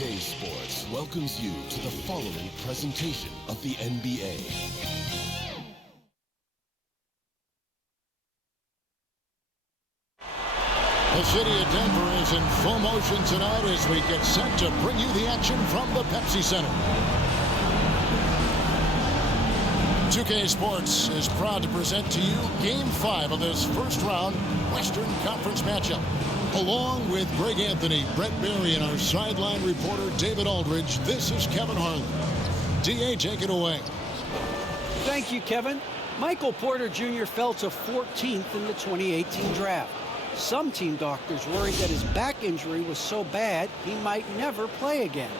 2K Sports welcomes you to the following presentation of the NBA. The city of Denver is in full motion tonight as we get set to bring you the action from the Pepsi Center. 2K Sports is proud to present to you Game 5 of this first-round Western Conference matchup. Along with Greg Anthony, Brett Berry, and our sideline reporter David Aldridge, this is Kevin Harlan. D.A., take it away. Thank you, Kevin. Michael Porter Jr. fell to 14th in the 2018 draft. Some team doctors worried that his back injury was so bad he might never play again.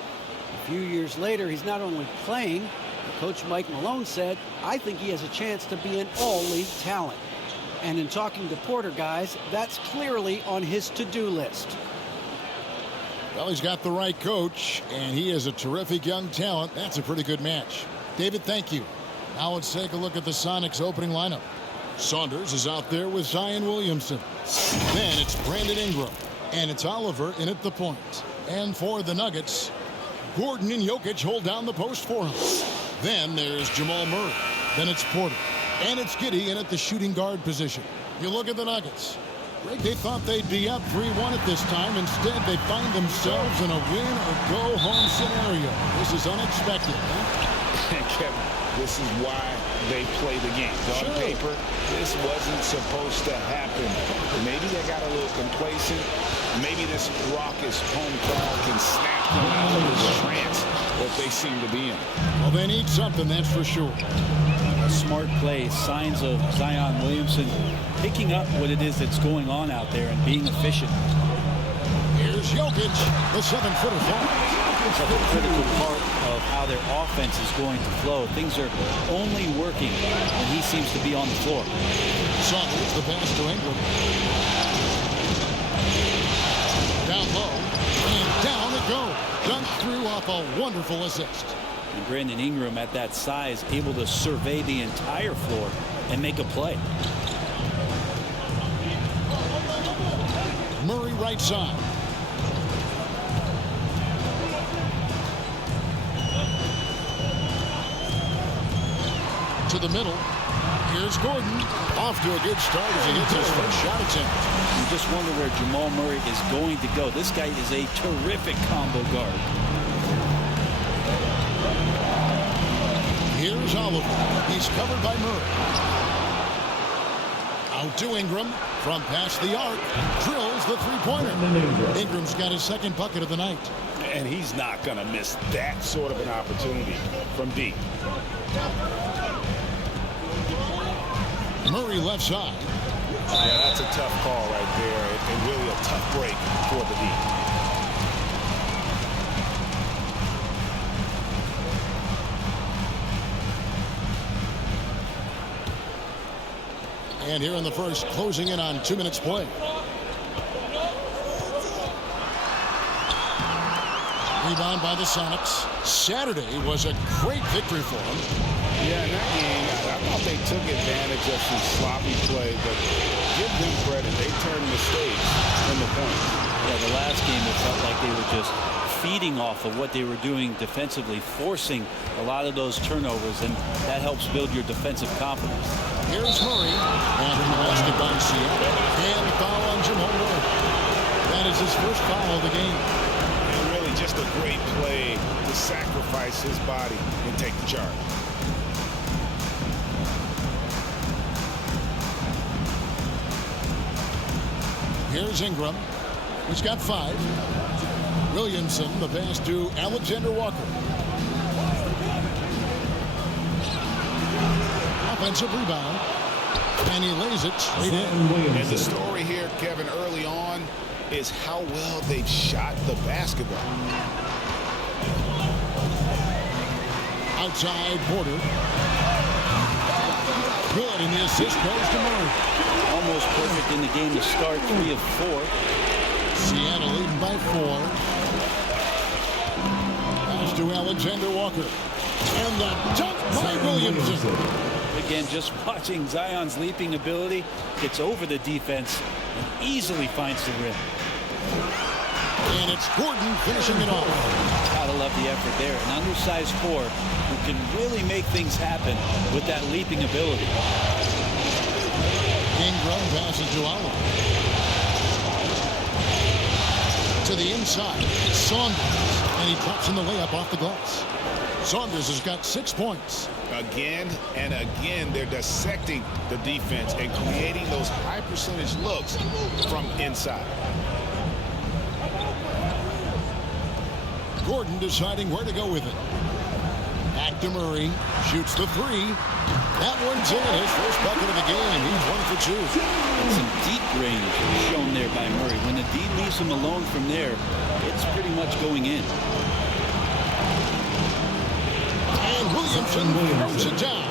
A few years later, he's not only playing, but Coach Mike Malone said, "I think he has a chance to be an all-league talent." And in talking to Porter, guys, that's clearly on his to-do list. Well, he's got the right coach, and he is a terrific young talent. That's a pretty good match. David, thank you. Now let's take a look at the Sonics opening lineup. Saunders is out there with Zion Williamson. Then it's Brandon Ingram. And it's Oliver in at the point. And for the Nuggets, Gordon and Jokic hold down the post for him. Then there's Jamal Murray. Then it's Porter. And it's Giddey in at the shooting guard position. You look at the Nuggets. Greg, they thought they'd be up 3-1 at this time. Instead, they find themselves in a win-or-go-home scenario. This is unexpected, huh? Kevin, this is why they play the game. On paper, this wasn't supposed to happen. Maybe they got a little complacent. Maybe this raucous home crowd can snap them out of this trance that they seem to be in. Well, they need something, that's for sure. A smart play, signs of Zion Williamson picking up what it is that's going on out there and being efficient. Here's Jokic, the 7-footer falls. It's a critical part of how their offense is going to flow. Things are only working when he seems to be on the floor. Saunders, the pass to Ingram. Down low, and down it goes. Dunked through off a wonderful assist. And Brandon Ingram at that size able to survey the entire floor and make a play. Murray right side. To the middle. Here's Gordon. Off to a good start as he hits his first shot attempt. You just wonder where Jamal Murray is going to go. This guy is a terrific combo guard. Here's Oliver. He's covered by Murray. Out to Ingram. From past the arc. Drills the three-pointer. Ingram's got his second bucket of the night. And he's not going to miss that sort of an opportunity from deep. Murray left side. Yeah, that's a tough call right there. And really a tough break for the deep. And here in the first, closing in on 2 minutes play. Rebound by the Sonics. Saturday was a great victory for them. Yeah, in that game, I thought they took advantage of some sloppy play, but give them credit. They turned mistakes into points. Yeah, the last game it felt like they were just feeding off of what they were doing defensively, forcing a lot of those turnovers, and that helps build your defensive confidence. Here's Murray, and blasted by Seattle. And foul on Jamal Murray. That is his first foul of the game. And really just a great play to sacrifice his body and take the charge. Here's Ingram. He's got 5. Williamson, the pass to Alexander Walker. Offensive rebound. And he lays it straight in. And the story here, Kevin, early on is how well they've shot the basketball. Outside Porter. Good, and the assist goes to Murray. Almost perfect in the game to start, 3 of 4. Seattle leading by 4. Pass to Alexander Walker. And the dunk by Williamson. Again, just watching Zion's leaping ability, gets over the defense and easily finds the rim. And it's Gordon finishing it off. Gotta love the effort there. An undersized four who can really make things happen with that leaping ability. Ingram passes to Oliver. To the inside, Saunders. And he drops in the layup off the glass. Saunders has got 6 points. Again and again, they're dissecting the defense and creating those high percentage looks from inside. Gordon deciding where to go with it. Back to Murray. Shoots the three. That one's in. His first bucket of the game. He's 1 for 2. And some deep range shown there by Murray. When the D leaves him alone from there, it's pretty much going in. And Williamson throws it down.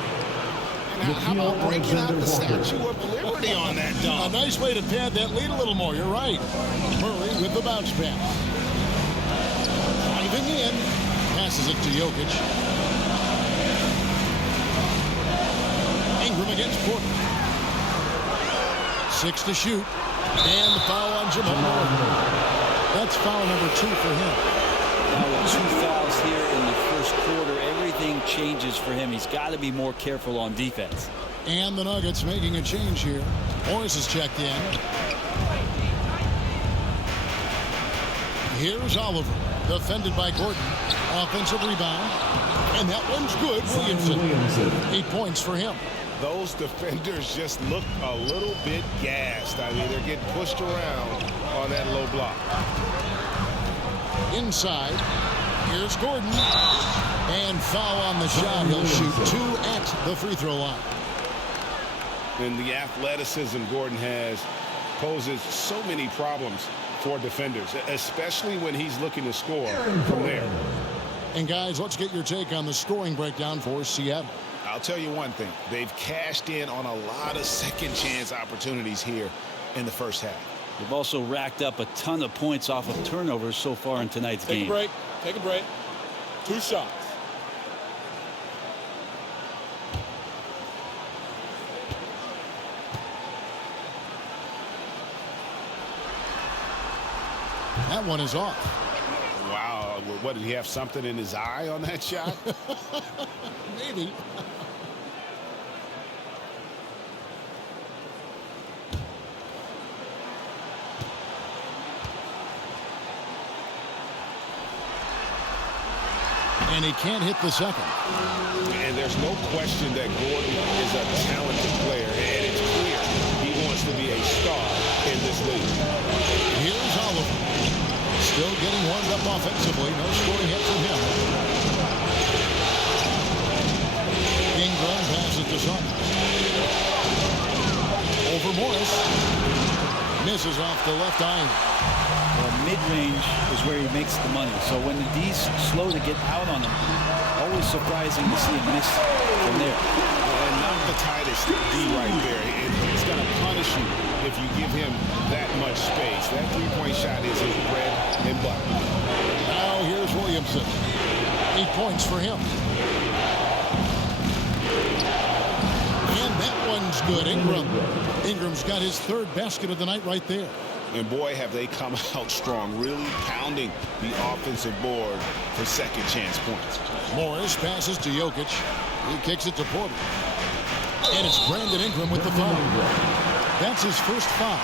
And how about breaking out the Statue of Liberty on that A dunk? nice way to pad that lead a little more. You're right. Murray with the bounce pass. Driving in. Passes it to Jokic. Ingram against Porter. 6 to shoot. And the foul on Jamal Murray. That's foul number 2 for him. Now with 2 fouls here in the first quarter, everything changes for him. He's got to be more careful on defense. And the Nuggets making a change here. Morris is checked in. Here's Oliver. Defended by Gordon. Offensive rebound. And that one's good. Williamson. 8 points for him. Those defenders just look a little bit gassed. I mean, they're getting pushed around on that low block. Inside. Here's Gordon. And foul on the shot. He'll shoot 2 at the free throw line. And the athleticism Gordon has poses so many problems for defenders, especially when he's looking to score from there. And guys, let's get your take on the scoring breakdown for Seattle. I'll tell you one thing. They've cashed in on a lot of second chance opportunities here in the first half. They've also racked up a ton of points off of turnovers so far in tonight's game. Take a break. Take a break. 2 shots. That one is off. Wow. What, did he have something in his eye on that shot? Maybe. And he can't hit the second. And there's no question that Gordon is a talented player, and it's clear he wants to be a star in this league. Here's Oliver. Still getting warmed up offensively. No scoring hit from him. Ingram passes to Saunders. Over Morris. Misses off the left iron. Well, mid-range is where he makes the money. So when the D's slow to get out on him, always surprising to see him miss from there. And not the tightest D right there. And he's going to punish you if you give him that much space. That three-point shot is his bread and butter. Now here's Williamson. 8 points for him. And that one's good. Ingram's got his 3rd basket of the night right there. And boy, have they come out strong, really pounding the offensive board for second chance points. Morris passes to Jokic. He kicks it to Porter. And it's Brandon Ingram with the foul. That's his first foul.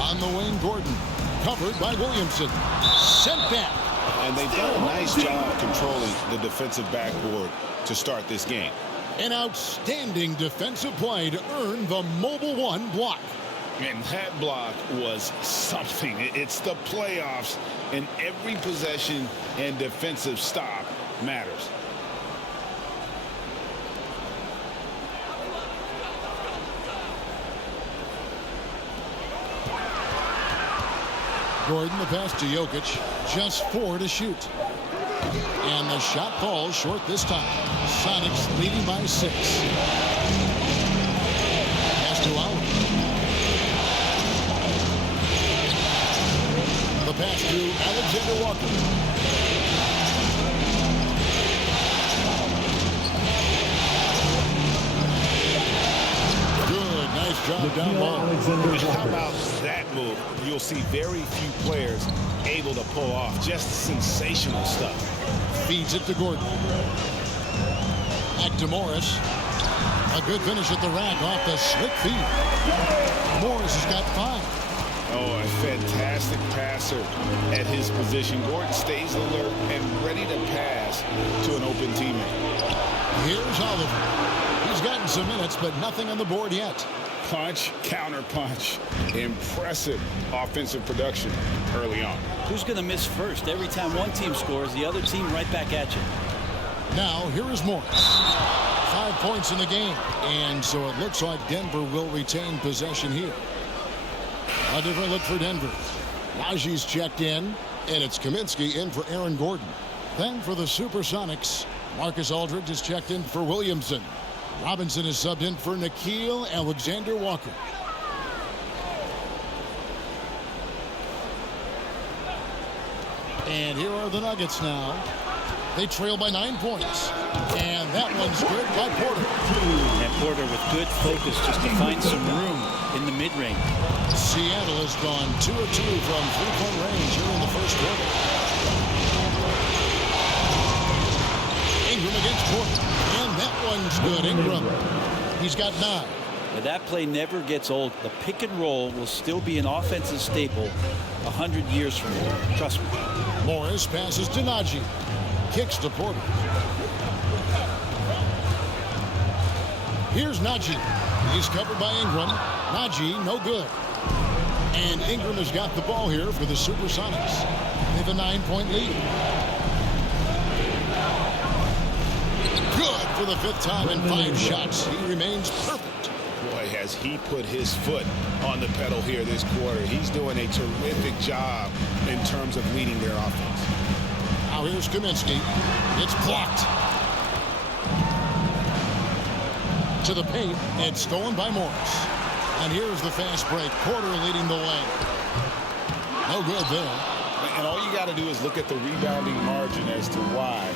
On the wing, Gordon. Covered by Williamson. Sent back. And they've done a nice job controlling the defensive backboard to start this game. An outstanding defensive play to earn the Mobile One block. And that block was something. It's the playoffs, and every possession and defensive stop matters. Gordon, the pass to Jokic. Just 4 to shoot. And the shot falls short this time. Sonics leading by 6. Pass to Oliver. to Alexander Walker. Good, nice job down low. How about that move? You'll see very few players able to pull off just sensational stuff. Feeds it to Gordon. Back to Morris. A good finish at the rack off the slick feed. Morris has got 5. Oh, a fantastic passer at his position. Gordon stays alert and ready to pass to an open teammate. Here's Oliver. He's gotten some minutes, but nothing on the board yet. Punch, counter punch. Impressive offensive production early on. Who's going to miss first? Every time one team scores, the other team right back at you. Now, here is Morris. 5 points in the game. And so it looks like Denver will retain possession here. A different look for Denver. Najee's checked in, and it's Kaminsky in for Aaron Gordon. Then for the SuperSonics, Marcus Aldridge is checked in for Williamson. Robinson is subbed in for Nickeil Alexander-Walker. And here are the Nuggets now. They trail by 9 points. And that one's good by Porter. And Porter with good focus just to find some room in the mid-range. Seattle has gone 2 of 2 from three-point range here in the first quarter. Ingram against Porter. And that one's good. Ingram. He's got 9. Now that play never gets old. The pick and roll will still be an offensive staple 100 years from now. Trust me. Morris passes to Najee. Kicks to Porter. Here's Najee. He's covered by Ingram. Najee, no good. And Ingram has got the ball here for the SuperSonics. They have a 9-point lead. Good for the 5th time in 5 shots. He remains perfect. Boy, has he put his foot on the pedal here this quarter. He's doing a terrific job in terms of leading their offense. Now here's Kaminsky. It's blocked. To the paint, and stolen by Morris. And here's the fast break. Porter leading the way. No good there. And all you got to do is look at the rebounding margin as to why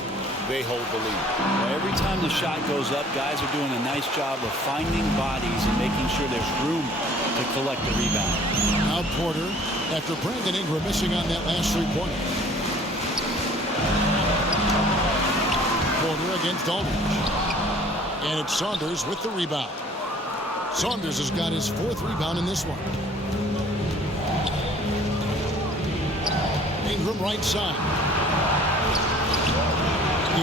they hold the lead. Well, every time the shot goes up, guys are doing a nice job of finding bodies and making sure there's room to collect the rebound. Now Porter, after Brandon Ingram missing on that last three-pointer. Porter against Aldridge. And it's Saunders with the rebound. Saunders has got his 4th rebound in this one. Ingram right side.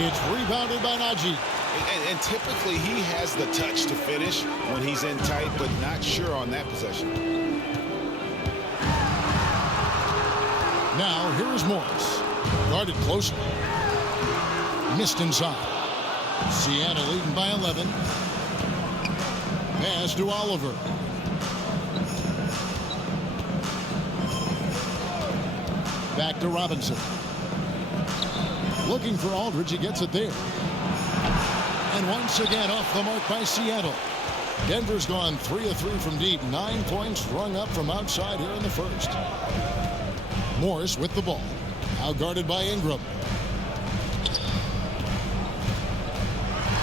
It's rebounded by Najee. And typically he has the touch to finish when he's in tight, but not sure on that possession. Now here is Morris. Guarded closely. Missed inside. Seattle leading by 11. Pass to Oliver. Back to Robinson. Looking for Aldridge. He gets it there. And once again off the mark by Seattle. Denver's gone 3 of 3 from deep. 9 points rung up from outside here in the first. Morris with the ball. Now guarded by Ingram.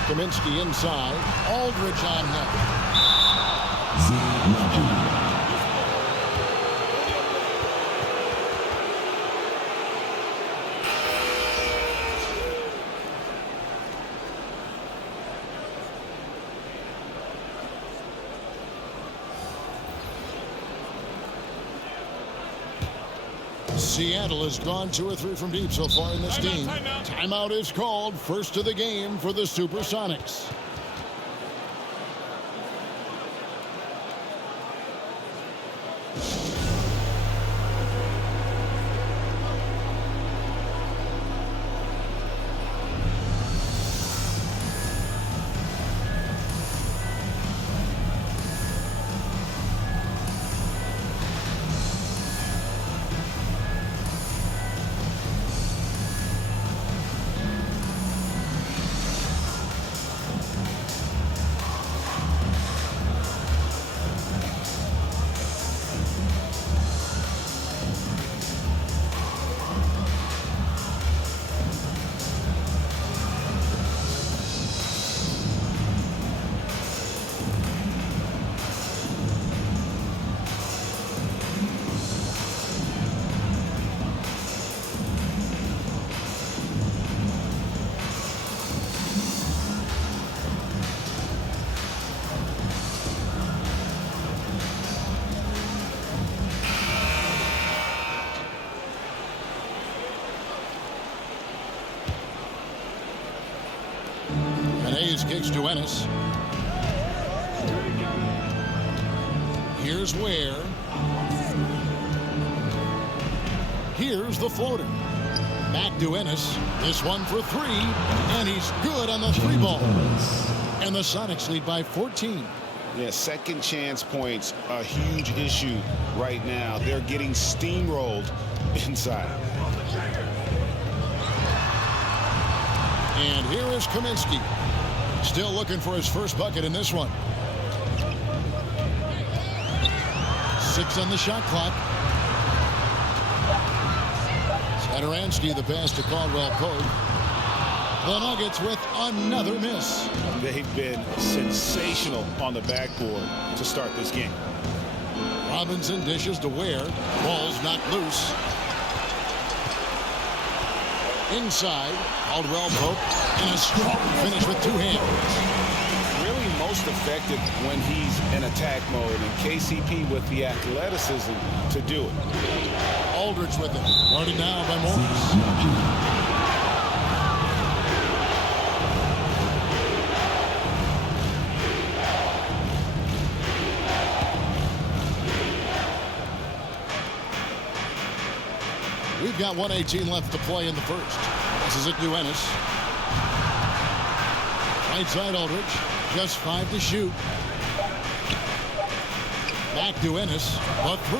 Kaminsky inside. Aldridge on him. Seattle has gone 2 or 3 from deep so far in this game. Timeout is called. First of the game for the SuperSonics. Hayes kicks to Ennis. Here's Ware. Here's the floater. Back to Ennis. This one for three. And he's good on the three ball. And the Sonics lead by 14. Yeah, second chance points, a huge issue right now. They're getting steamrolled inside. And here is Kaminsky. Still looking for his first bucket in this one. 6 on the shot clock. Saturansky, the pass to Caldwell Pope. The Nuggets with another miss. They've been sensational on the backboard to start this game. Robinson dishes to Ware. Ball's not loose. Inside, Caldwell Pope, and a strong finish with 2 hands. Really most effective when he's in attack mode, and KCP with the athleticism to do it. Aldridge with it. Guarded now by Morris. We've got 1:18 left to play in the first. This is it to Ennis. Right side Aldridge. Just 5 to shoot. Back to Ennis. A 3.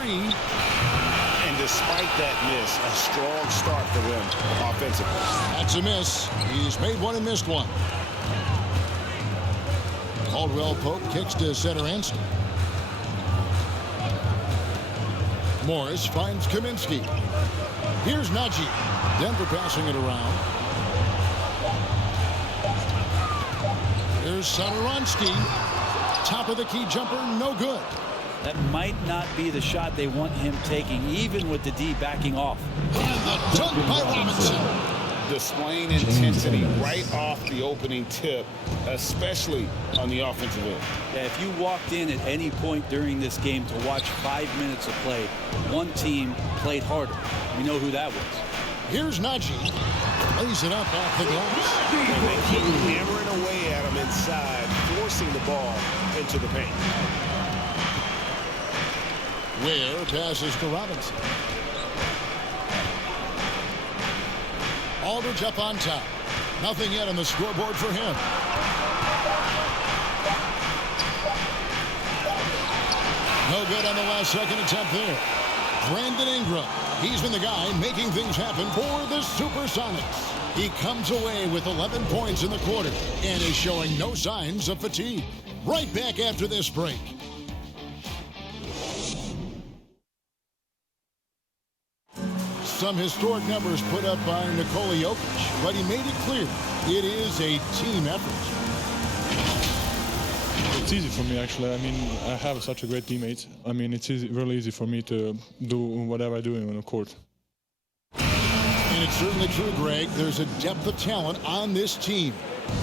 And despite that miss, a strong start for them offensively. That's a miss. He's made one and missed one. Caldwell Pope kicks to Saturansky. Morris finds Kaminsky. Here's Najee. Denver passing it around. Here's Saturansky. Top of the key jumper, no good. That might not be the shot they want him taking, even with the D backing off. And the dunk by Robinson. Displaying intensity right off the opening tip, especially on the offensive end. Yeah, if you walked in at any point during this game to watch 5 minutes of play, one team played harder. We know who that was. Here's Najee. Lays it up off the glass. And they keep hammering away at him inside, forcing the ball into the paint. Ware passes to Robinson. Aldridge up on top. Nothing yet on the scoreboard for him. No good on the last second attempt there. Brandon Ingram. He's been the guy making things happen for the SuperSonics. He comes away with 11 points in the quarter and is showing no signs of fatigue. Right back after this break. Some historic numbers put up by Nikola Jokic, but he made it clear it is a team effort. It's easy for me, actually. I mean, I have such a great teammate. I mean, it's really easy for me to do whatever I do on the court. And it's certainly true, Greg. There's a depth of talent on this team.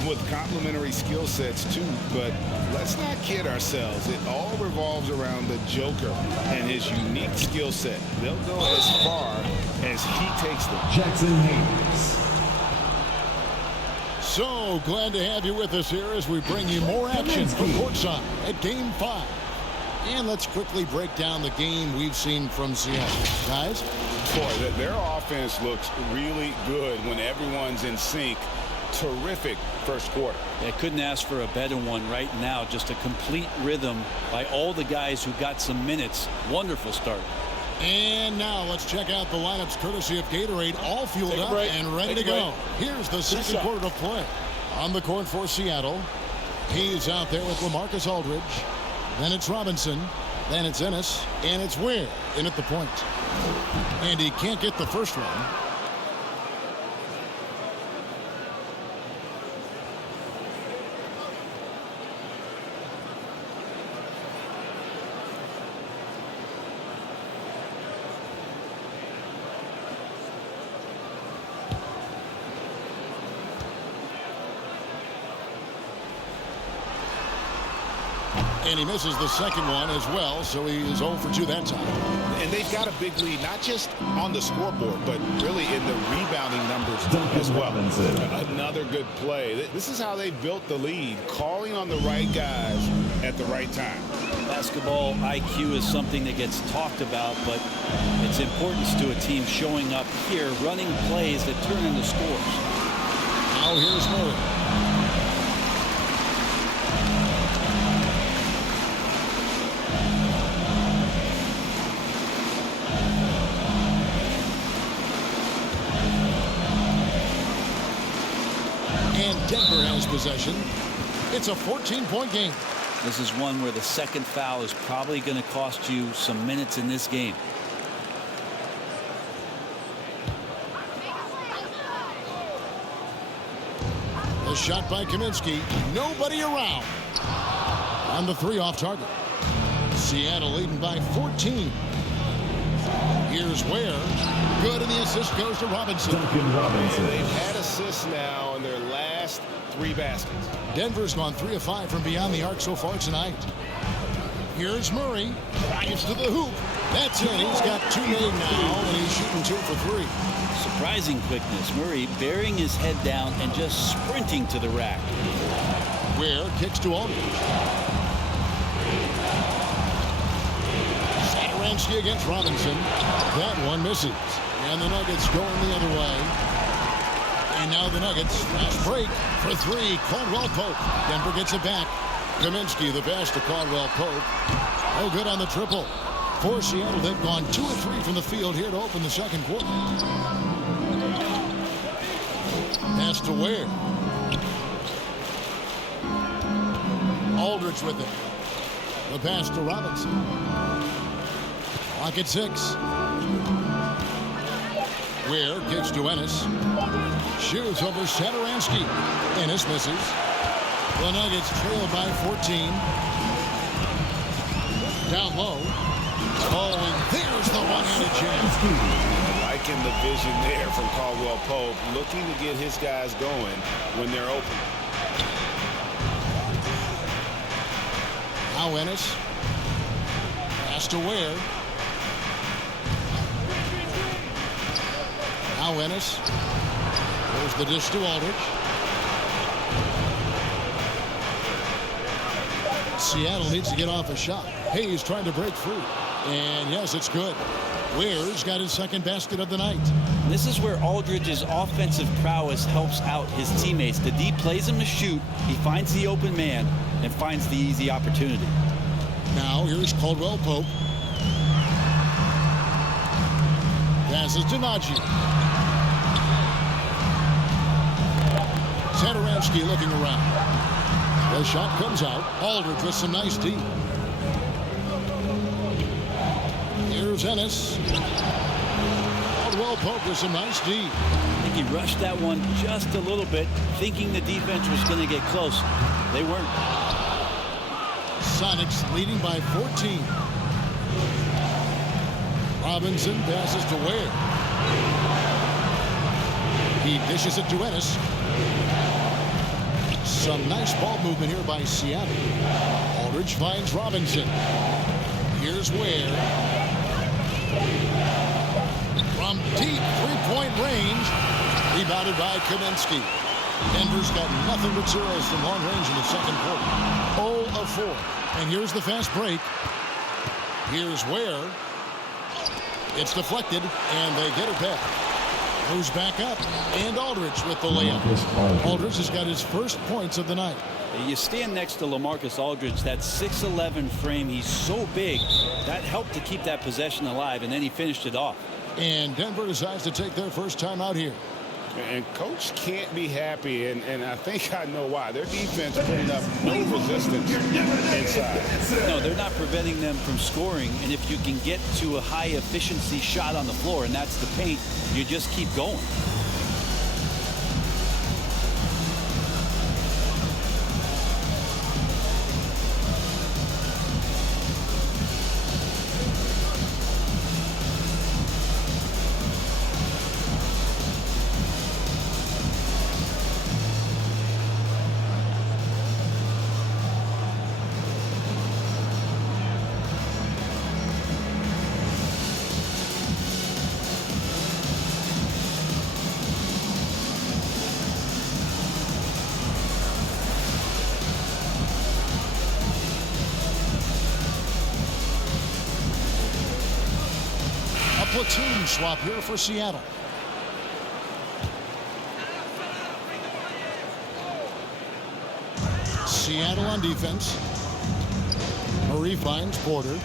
With complementary skill sets, too. But let's not kid ourselves. It all revolves around the Joker and his unique skill set. They'll go as far as he takes them. Jackson Hayes. So glad to have you with us here as we bring you more action from courtside at Game 5. And let's quickly break down the game we've seen from Seattle. Guys? Boy, their offense looks really good when everyone's in sync. Terrific first quarter. They couldn't ask for a better one right now. Just a complete rhythm by all the guys who got some minutes. Wonderful start. And now let's check out the lineups courtesy of Gatorade, all fueled up and ready to go. Here's the second quarter of play. On the court for Seattle. He's out there with LaMarcus Aldridge. Then it's Robinson. Then it's Ennis. And it's Ware in at the point. And he can't get the first one. And he misses the second one as well, so he is 0 for 2 that time. And they've got a big lead, not just on the scoreboard, but really in the rebounding numbers as well. Another good play. This is how they built the lead, calling on the right guys at the right time. Basketball IQ is something that gets talked about, but its importance to a team showing up here, running plays that turn into scores. Now here's Murray. And Denver has possession. It's a 14-point game. This is one where the second foul is probably going to cost you some minutes in this game. The shot by Kaminsky. Nobody around. On the 3 off target. Seattle leading by 14. Here's Ware. Good, and the assist goes to Robinson. They've had assists now in their last 3 baskets. Denver's gone 3 of 5 from beyond the arc so far tonight. Here's Murray. Drives to the hoop. That's it. He's got 2 made now, and he's shooting 2 for 3. Surprising quickness. Murray burying his head down and just sprinting to the rack. Ware kicks to Aldridge. Satoransky against Robinson. That one misses. And the Nuggets going the other way. And now the Nuggets, fast break for 3. Caldwell Pope. Denver gets it back. Kaminsky, the pass to Caldwell Pope. Oh, good on the triple. For Seattle, they've gone 2 of 3 from the field here to open the second quarter. Pass to Ware. Aldridge with it. The pass to Robinson. Clock at 6. Ware kicks to Ennis. Shoots over Satoransky. Ennis misses. The Nuggets trail by 14. Down low. Oh, and there's the one-handed jam. Liking the vision there from Caldwell Pope, looking to get his guys going when they're open. Now Ennis. Pass to Ware. Now Ennis. There's the dish to Aldridge. Seattle needs to get off a shot. Hayes trying to break free. And yes, it's good. Ware's got his second basket of the night. This is where Aldridge's offensive prowess helps out his teammates. The D plays him to shoot. He finds the open man and finds the easy opportunity. Now here's Caldwell Pope. Passes to Najee. Satoransky looking around. The shot comes out. Aldridge with some nice D. Here's Ennis. Caldwell Pope with some nice D. I think he rushed that one just a little bit, thinking the defense was going to get close. They weren't. Sonics leading by 14. Robinson passes to Ware. He dishes it to Ennis. Some nice ball movement here by Seattle. Aldridge finds Robinson. Here's Ware. From deep three-point range. Rebounded by Kaminsky. Denver's got nothing but zeros from long range in the second quarter. 0 of 4. And here's the fast break. Here's Ware. It's deflected, and they get it back. Moves back up, and Aldridge with the layup. Aldridge has got his first points of the night. You stand next to LaMarcus Aldridge, that 6'11" frame, he's so big. That helped to keep that possession alive, and then he finished it off. And Denver decides to take their first time out here. And coach can't be happy, and I think I know why. Their defense putting up no resistance inside. No, they're not preventing them from scoring, and if you can get to a high-efficiency shot on the floor, and that's the paint, you just keep going. platoon swap here for Seattle. Seattle on defense. Murray finds Porter.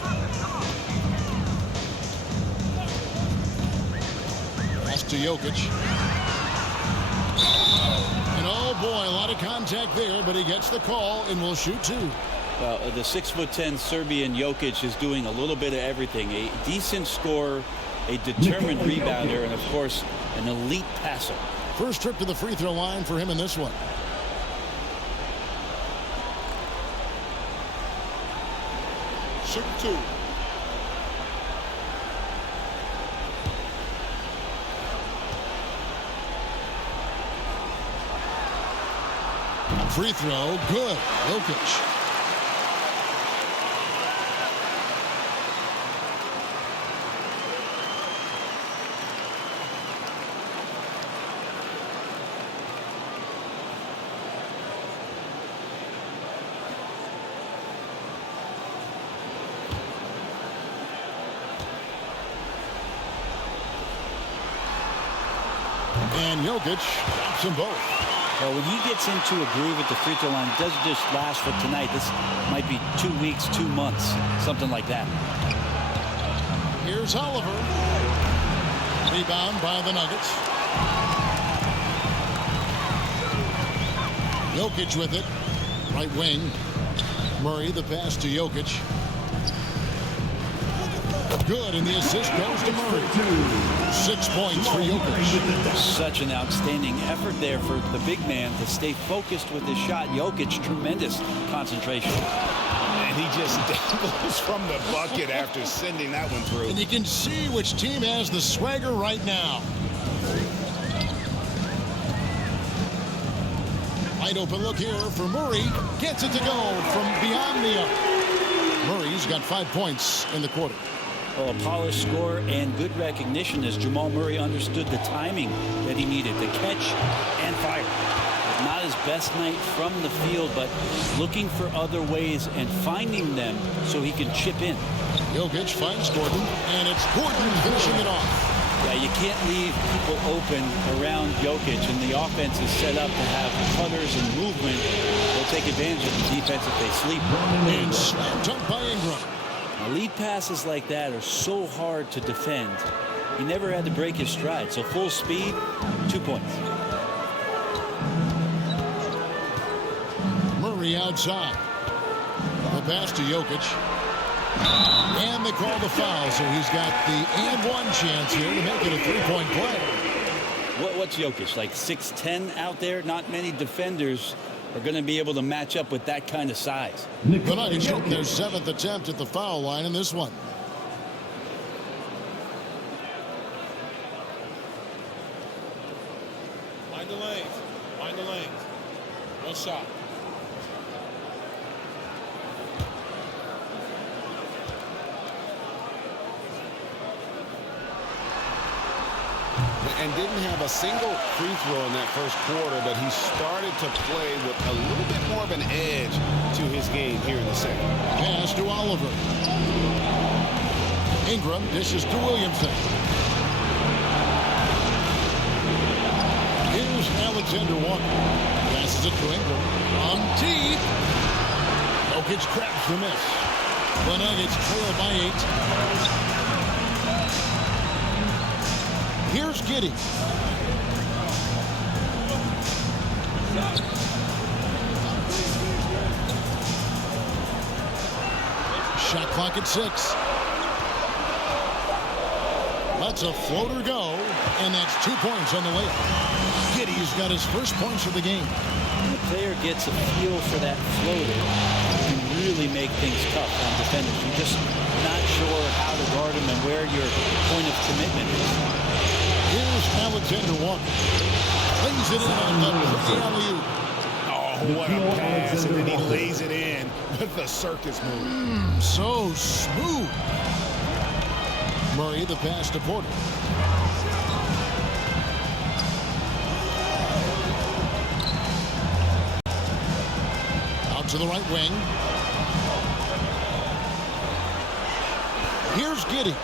Pass to Jokic. And oh boy, a lot of contact there, but he gets the call and will shoot two. Well, the 6'10" Serbian Jokic is doing a little bit of everything. A decent scorer, a determined rebounder, and of course, an elite passer. First trip to the free throw line for him in this one. Shoot two. Free throw, good. Jokic. And Jokic drops them both. Well, when he gets into a groove at the free throw line, it doesn't just last for tonight. This might be 2 weeks, 2 months, something like that. Here's Oliver. Rebound by the Nuggets. Jokic with it. Right wing. Murray, the pass to Jokic. Good, and the assist goes to Murray. 6 points for Jokic. Such an outstanding effort there for the big man to stay focused with his shot. Jokic, tremendous concentration. And he just dabbles from the bucket after sending that one through. And you can see which team has the swagger right now. Wide open look here for Murray. Gets it to go from beyond the arc. Murray's got 5 points in the quarter. Well, a polished score and good recognition as Jamal Murray understood the timing that he needed to catch and fire. Not his best night from the field, but looking for other ways and finding them so he can chip in. Jokic finds Gordon, and it's Gordon finishing it off. Yeah, you can't leave people open around Jokic, and the offense is set up to have cutters and movement. They'll take advantage of the defense if they sleep. And slam dunk by Ingram. Lead passes like that are so hard to defend. He never had to break his stride, so full speed, 2 points. Murray outside. The pass to Jokic. And they call the foul, so he's got the and one chance here to make it a three-point play. What's Jokic, like 6'10" out there? Not many defenders are going to be able to match up with that kind of size. The Nuggets hitting their 7th attempt at the foul line in this one. Mind the lanes. Mind the lanes. No shot. And didn't have a single free throw in that first quarter, but he started to play with a little bit more of an edge to his game here in the second. Pass to Oliver. Ingram dishes to Williamson. Here's Alexander Walker. Passes it to Ingram. On deep. Jokic cracks the miss. The Nuggets trail by 8. Here's Giddey. Shot clock at 6. Lets a floater go, and that's 2 points on the layup. Giddey's got his first points of the game. When the player gets a feel for that floater, you can really make things tough on defenders. You're just not sure how to guard him and where your point of commitment is. Here's Alexander Walker. Lays it in on the alley-oop. Oh, what a pass, and then he lays it in with the circus move. So smooth. Murray, the pass to Porter. Out to the right wing. Here's Giddey.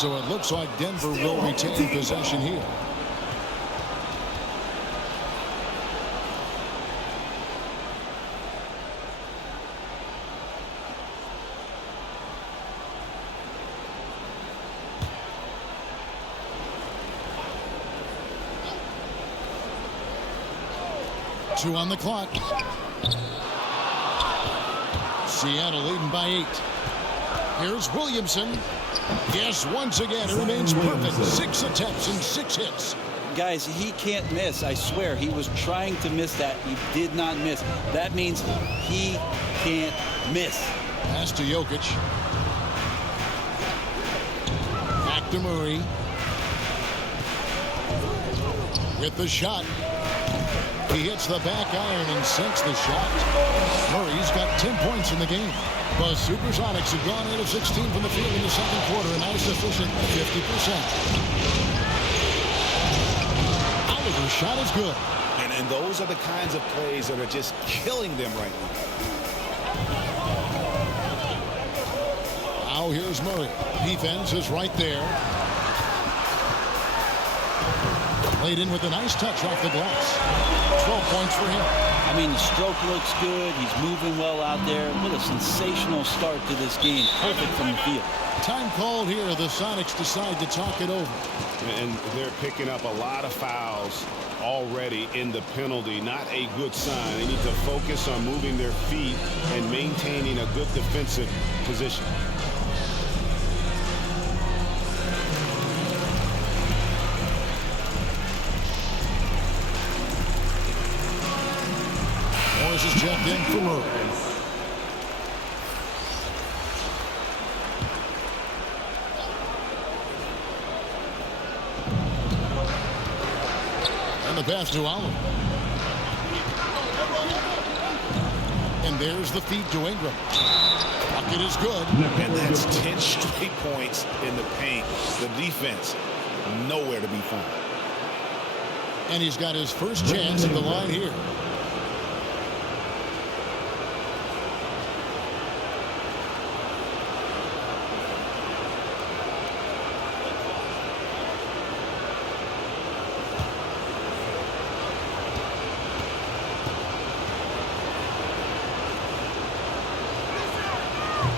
So it looks like Denver will retain possession here. Two on the clock. Seattle leading by 8. Here's Williamson. Yes, once again, it remains perfect. 6 attempts and 6 hits. Guys, he can't miss. I swear, he was trying to miss that. He did not miss. That means he can't miss. Pass to Jokic. Back to Murray. With the shot. He hits the back iron and sinks the shot. Murray's got 10 points in the game. The SuperSonics have gone 8 of 16 from the field in the second quarter, a nice efficient 50%. Oliver's shot is good. And those are the kinds of plays that are just killing them right now. Now here's Murray. Defense is right there. Laid in with a nice touch off the glass. 12 points for him. I mean, the stroke looks good. He's moving well out there. What a sensational start to this game. Perfect from the field. Time called here. The Sonics decide to talk it over. And they're picking up a lot of fouls already in the penalty. Not a good sign. They need to focus on moving their feet and maintaining a good defensive position. Morris is checked in for Murray. And the pass to Allen. And there's the feed to Ingram. Bucket is good. And that's 10 straight points in the paint. The defense, nowhere to be found. And he's got his first chance at the line here.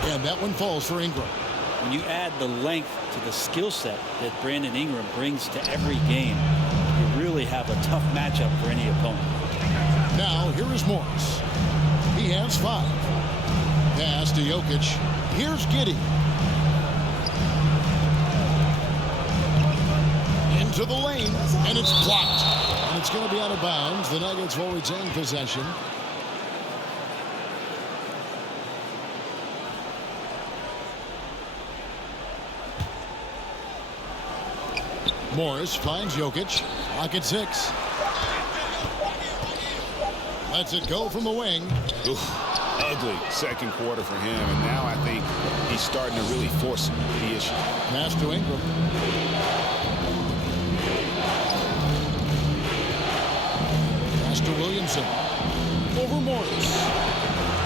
And that one falls for Ingram. When you add the length to the skill set that Brandon Ingram brings to every game, you really have a tough matchup for any opponent. Now, here is Morris. He has 5. Pass to Jokic. Here's Giddey. Into the lane, and it's blocked. And it's going to be out of bounds. The Nuggets will retain possession. Morris finds Jokic. Lock at 6. Lets it go from the wing. Oof, ugly second quarter for him, and now I think he's starting to really force the issue. Pass to Ingram. Pass to Williamson. Over Morris.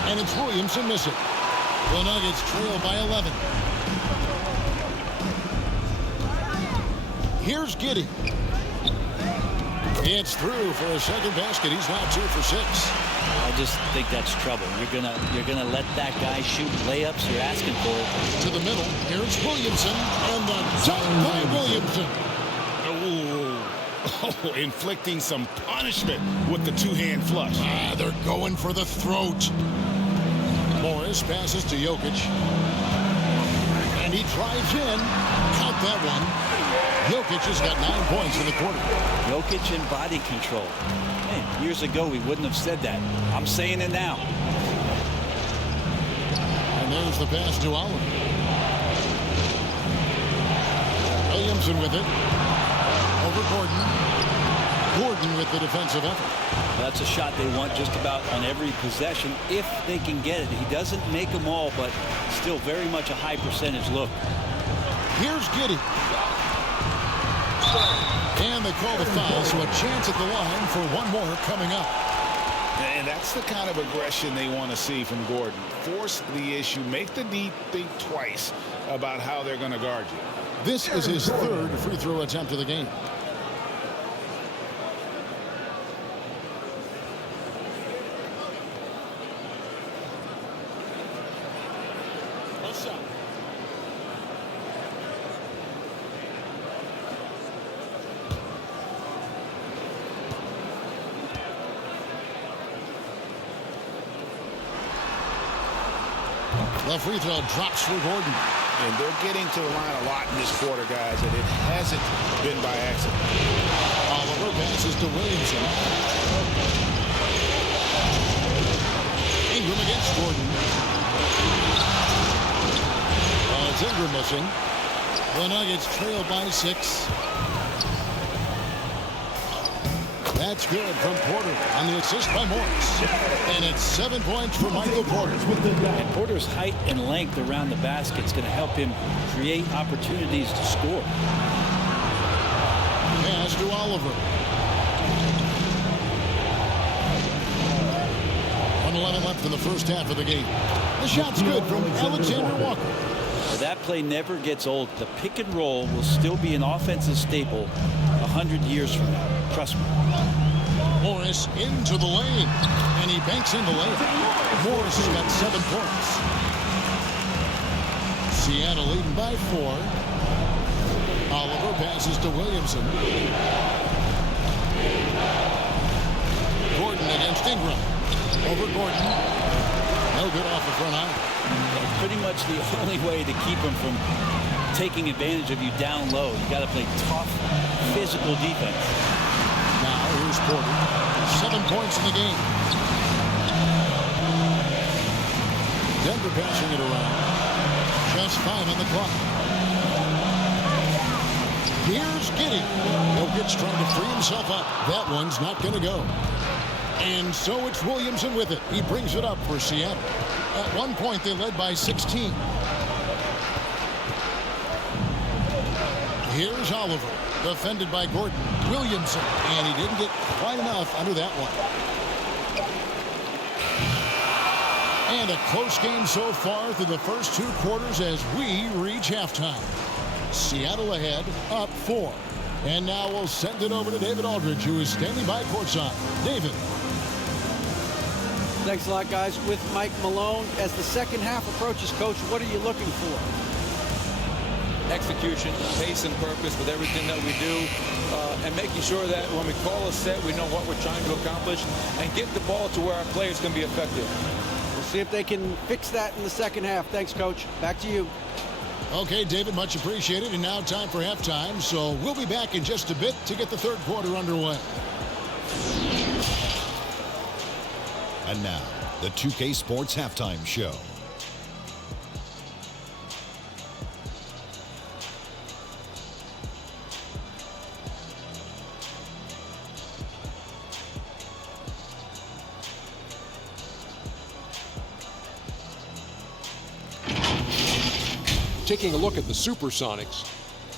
And it's Williamson missing. The Nuggets trail by 11. Here's Giddey. It's through for a second basket. He's now 2 for 6. I just think that's trouble. You're gonna let that guy shoot layups. You're asking for it. To the middle. Here's Williamson, and the dunk by Williamson. Oh, inflicting some punishment with the two-hand flush. They're going for the throat. Morris passes to Jokic, and he drives in. Count that one. Jokic has got 9 points in the quarter. Jokic in body control. Man, years ago we wouldn't have said that. I'm saying it now. And there's the pass to Allen. Williamson with it. Over Gordon. Gordon with the defensive effort. That's a shot they want just about on every possession if they can get it. He doesn't make them all, but still very much a high percentage look. Here's Giddey. And they call the foul, so a chance at the line for one more coming up. And that's the kind of aggression they want to see from Gordon. Force the issue. Make the D think twice about how they're going to guard you. This is his third free throw attempt of the game. The free throw drops for Gordon. And they're getting to the line a lot in this quarter, guys, and it hasn't been by accident. Oliver passes to Williamson. Ingram against Gordon. It's Ingram missing. The Nuggets trail by 6. That's good from Porter on the assist by Morris. And it's 7 points for Michael Porter. And Porter's height and length around the basket is going to help him create opportunities to score. Pass to Oliver. 1:11 left in the first half of the game. The shot's good from Alexander Walker. That play never gets old. The pick and roll will still be an offensive staple 100 years from now. Trust me. Morris into the lane, and he banks in the lane. Morris has got 7 points. Seattle leading by 4. Oliver passes to Williamson. Gordon against Ingram. Over Gordon. No good off the front eye. That's pretty much the only way to keep him from taking advantage of you down low. You got to play tough, physical defense. Now here's Porter. 7 points in the game. Denver passing it around. Just 5 on the clock. Here's Giddey. Jokic trying to free himself up. That one's not going to go. And so it's Williamson with it. He brings it up for Seattle. At one point, they led by 16. Here's Oliver, defended by Gordon. Williamson, and he didn't get quite enough under that one. And a close game so far through the first 2 quarters as we reach halftime. Seattle ahead, up 4. And now we'll send it over to David Aldridge, who is standing by courtside. David. Thanks a lot, guys. With Mike Malone, as the second half approaches, Coach, what are you looking for? Execution, pace, and purpose with everything that we do, and making sure that when we call a set, we know what we're trying to accomplish and get the ball to where our players can be effective. We'll see if they can fix that in the second half. Thanks, Coach. Back to you. Okay, David, much appreciated. And now time for halftime. So we'll be back in just a bit to get the third quarter underway. And now, the 2K Sports Halftime Show. Taking a look at the SuperSonics,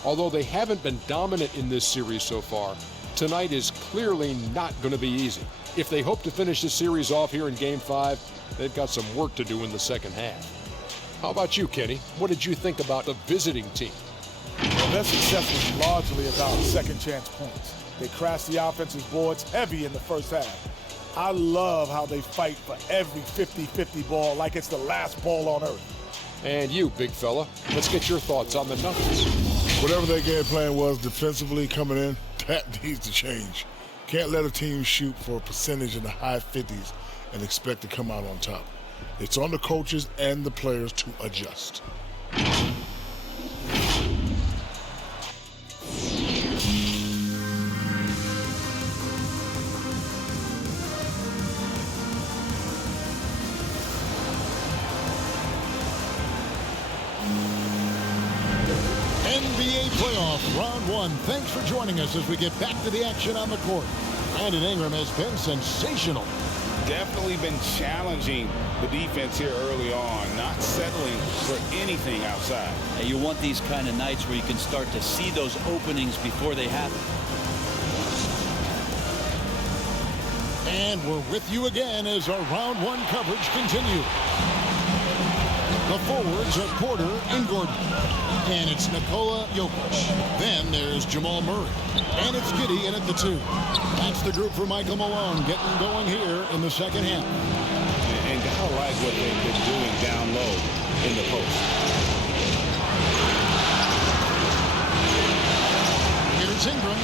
although they haven't been dominant in this series so far, tonight is clearly not going to be easy. If they hope to finish this series off here in Game 5, they've got some work to do in the second half. How about you, Kenny? What did you think about the visiting team? Well, their success was largely about second chance points. They crashed the offensive boards heavy in the first half. I love how they fight for every 50-50 ball like it's the last ball on earth. And you, big fella, let's get your thoughts on the Nuggets. Whatever their game plan was defensively coming in, that needs to change. Can't let a team shoot for a percentage in the high 50s and expect to come out on top. It's on the coaches and the players to adjust. NBA playoff round 1. Thanks for joining us as we get back to the action on the court. Brandon Ingram has been sensational. Definitely been challenging the defense here early on, not settling for anything outside. And you want these kind of nights where you can start to see those openings before they happen. And we're with you again as our round 1 coverage continues. The forwards are Porter and Gordon. And it's Nikola Jokic. Then there's Jamal Murray. And it's Giddey in at the 2. That's the group for Michael Malone getting going here in the second half. And gotta like what they've been doing down low in the post. Here's Ingram.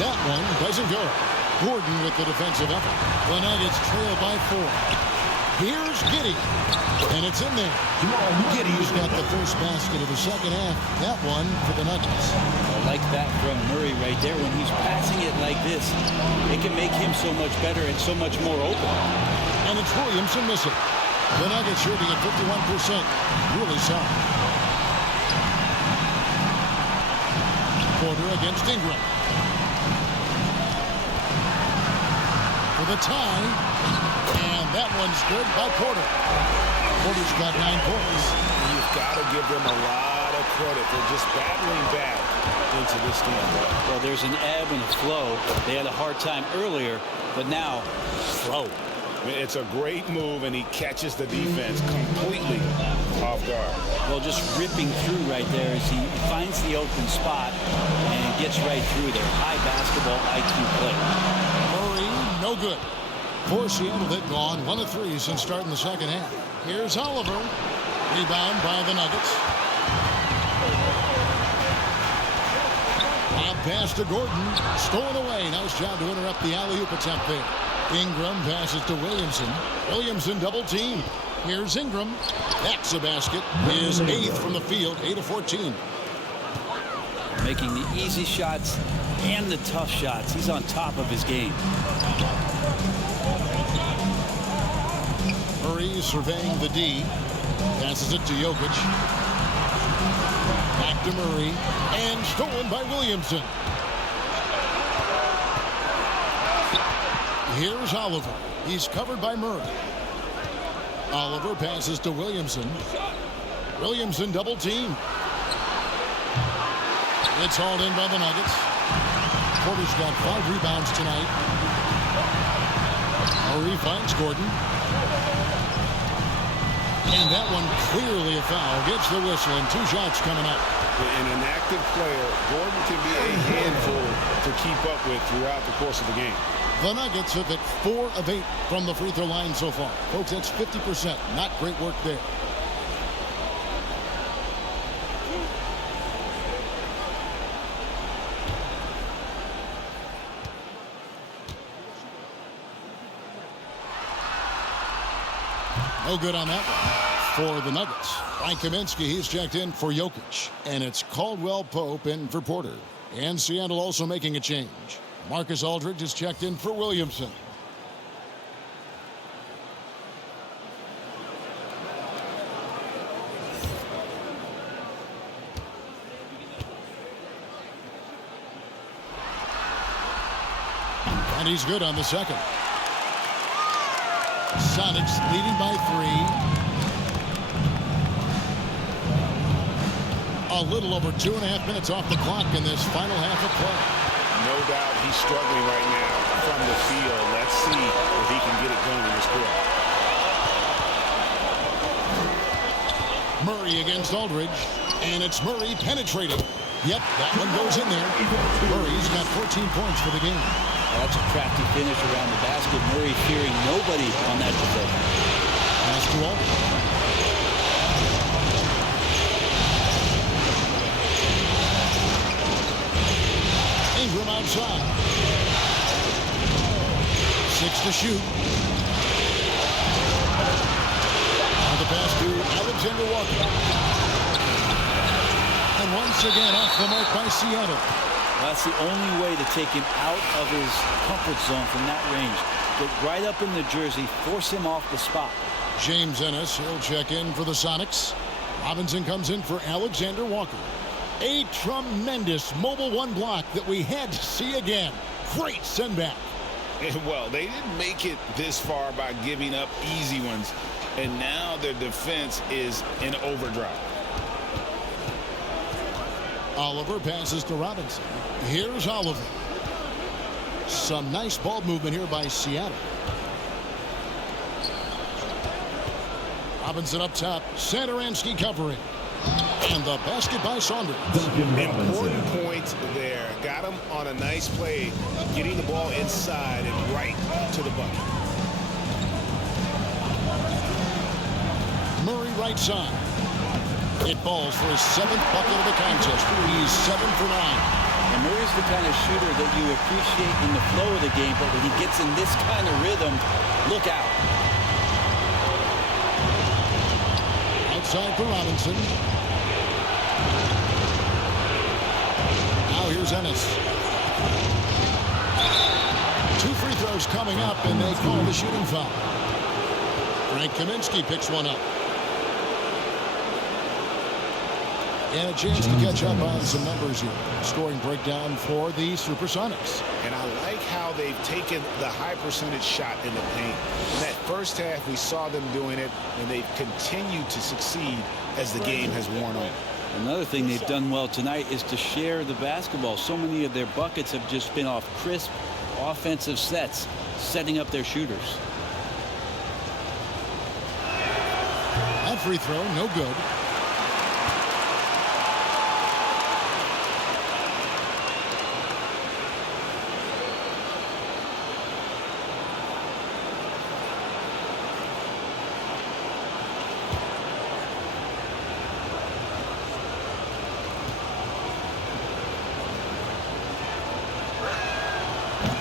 That one doesn't go. Gordon with the defensive effort. The Nuggets trail by 4. Here's Giddey. And it's in there. Giddey's got the first basket of the second half. That one for the Nuggets. I like that from Murray right there. When he's passing it like this, it can make him so much better and so much more open. And it's Williamson missing. The Nuggets shooting at 51%. Really solid. Porter against Ingram. For the tie. And that one's good by Porter. Porter's got 9 points. You've got to give them a lot of credit for just battling back into this game. Well, there's an ebb and a flow. They had a hard time earlier, but now flow. It's a great move, and he catches the defense completely off guard. Well, just ripping through right there as he finds the open spot and gets right through there. High basketball IQ play. Murray, no good. For Seattle, they've gone 1 of 3 since starting the second half. Here's Oliver. Rebound by the Nuggets. Out pass to Gordon. Stolen away. Nice job to interrupt the alley-oop attempt there. Ingram passes to Williamson. Williamson double team. Here's Ingram. That's a basket. His 8th from the field. 8 of 14. Making the easy shots and the tough shots. He's on top of his game. Murray surveying the D. Passes it to Jokic. Back to Murray. And stolen by Williamson. Here's Oliver. He's covered by Murray. Oliver passes to Williamson. Williamson double team. It's hauled in by the Nuggets. Porter's got 5 rebounds tonight. Murray finds Gordon. And that one clearly a foul. Gets the whistle and 2 shots coming up. And an active player, Gordon can be a handful to keep up with throughout the course of the game. The Nuggets have hit 4 of 8 from the free throw line so far. Folks, that's 50%. Not great work there. No good on that one for the Nuggets. Frank Kaminsky, he's checked in for Jokic. And it's Caldwell Pope in for Porter. And Seattle also making a change. Marcus Aldridge is checked in for Williamson. And he's good on the second. Sonics leading by 3. A little over 2.5 minutes off the clock in this final half of play. No doubt he's struggling right now from the field. Let's see if he can get it done in this quarter. Murray against Aldridge. And it's Murray penetrating. Yep, that one goes in there. Murray's got 14 points for the game. That's a crafty finish around the basket. Murray fearing nobody on that possession. Pass to Aldridge. Ingram outside. 6 to shoot. Now the pass to Alexander Walker. And once again off the mark by Seattle. That's the only way to take him out of his comfort zone from that range. Get right up in the jersey, force him off the spot. James Ennis, he'll check in for the Sonics. Robinson comes in for Alexander Walker. A tremendous mobile 1 block that we had to see again. Great send back. Well, they didn't make it this far by giving up easy ones, and now their defense is in overdrive. Oliver passes to Robinson. Here's Oliver. Some nice ball movement here by Seattle. Robinson up top. Satoransky covering. And the basket by Saunders. Important point there. Got him on a nice play, getting the ball inside and right to the bucket. Murray right side. It falls for his 7th bucket of the contest. He's 7 for 9. And Murray's the kind of shooter that you appreciate in the flow of the game, but when he gets in this kind of rhythm, look out. Outside for Robinson. Now here's Ennis. 2 free throws coming up, and they call the shooting foul. Frank Kaminsky picks one up. And a chance to catch up on some numbers here. Scoring breakdown for the SuperSonics. And I like how they've taken the high percentage shot in the paint. In that first half, we saw them doing it, and they've continued to succeed as the game has worn on. Another thing they've done well tonight is to share the basketball. So many of their buckets have just been off crisp offensive sets, setting up their shooters. That free throw, no good.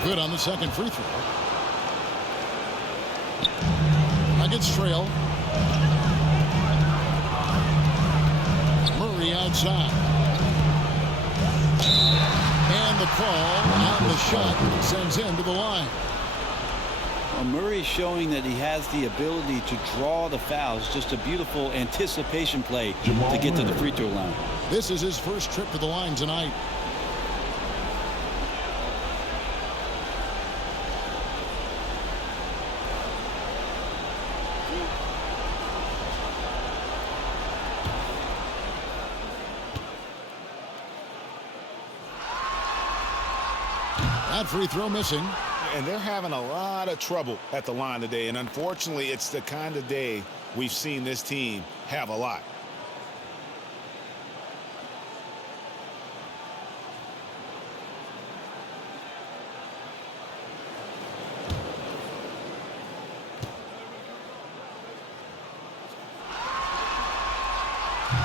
Good on the second free throw. Nuggets trail. Murray outside. And the call on the shot sends him to the line. Well, Murray's showing that he has the ability to draw the fouls. Just a beautiful anticipation play to get to the free throw line. This is his first trip to the line tonight. That free throw missing. And they're having a lot of trouble at the line today. And unfortunately, it's the kind of day we've seen this team have a lot.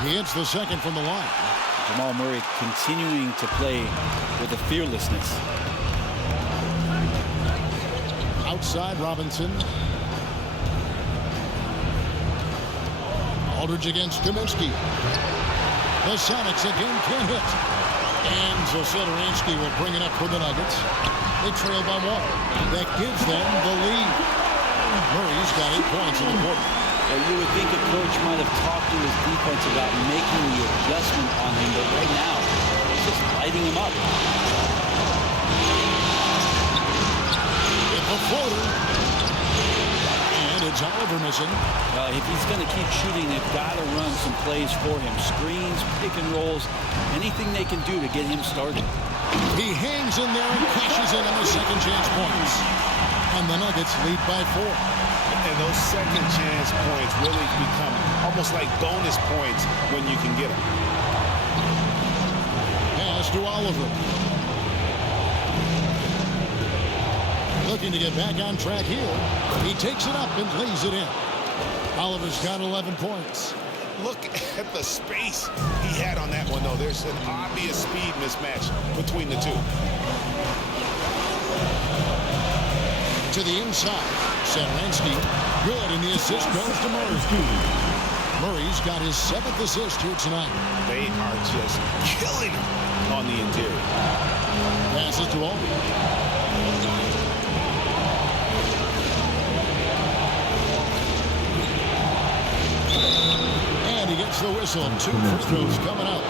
He hits the second from the line. Jamal Murray continuing to play with a fearlessness. Outside Robinson. Aldridge against Kaminsky. The Sonics again can't hit. And so Satoransky will bring it up for the Nuggets. They trail by 1. That gives them the lead. Murray's got 8 points in the quarter. You would think a coach might have talked to his defense about making the adjustment on him, but right now, he's just lighting him up. A floater. And it's Oliver missing. If he's going to keep shooting, they've got to run some plays for him. Screens, pick and rolls, anything they can do to get him started. He hangs in there and cashes in on the second chance points. And the Nuggets lead by 4. And those second chance points really become almost like bonus points when you can get them. Pass to Oliver. Looking to get back on track here. He takes it up and lays it in. Oliver's got 11 points. Look at the space he had on that one, though. There's an obvious speed mismatch between the two. To the inside. Satoransky. Good, and the assist goes to Murray. Murray's got his 7th assist here tonight. They are just killing him on the interior. Passes to Aldridge. And he gets the whistle. 2 free throws coming up.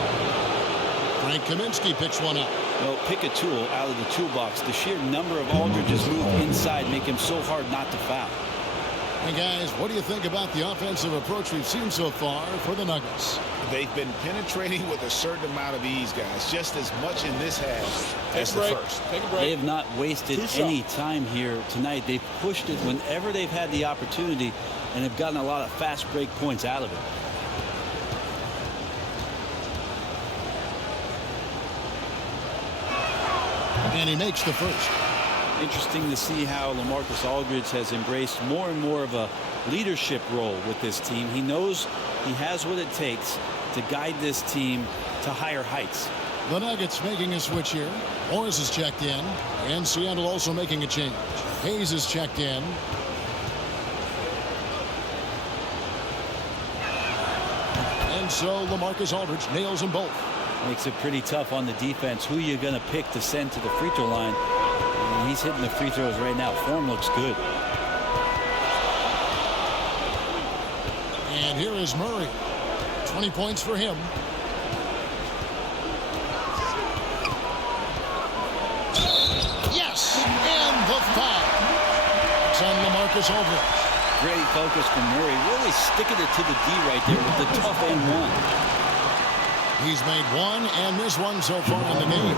Frank Kaminsky picks one up. Well, pick a tool out of the toolbox. The sheer number of Aldridge's move inside make him so hard not to foul. Hey, guys, what do you think about the offensive approach we've seen so far for the Nuggets? They've been penetrating with a certain amount of ease, guys, just as much in this half as the first. Take a break. They have not wasted any time here tonight. They've pushed it whenever they've had the opportunity. and have gotten a lot of fast break points out of it. And he makes the first. Interesting to see how LaMarcus Aldridge has embraced more and more of a leadership role with this team. He knows he has what it takes to guide this team to higher heights. The Nuggets making a switch here. Morris is checked in, and Seattle also making a change. Hayes is checked in. And so LaMarcus Aldridge nails them both. Makes it pretty tough on the defense. Who you're going to pick to send to the free throw line. And he's hitting the free throws right now. Form looks good. And here is Murray. 20 points for him. Yes! And the foul. It's on LaMarcus Aldridge. Great focus from Murray. Really sticking it to the D right there with the tough and one. He's made one and missed one so far in the game.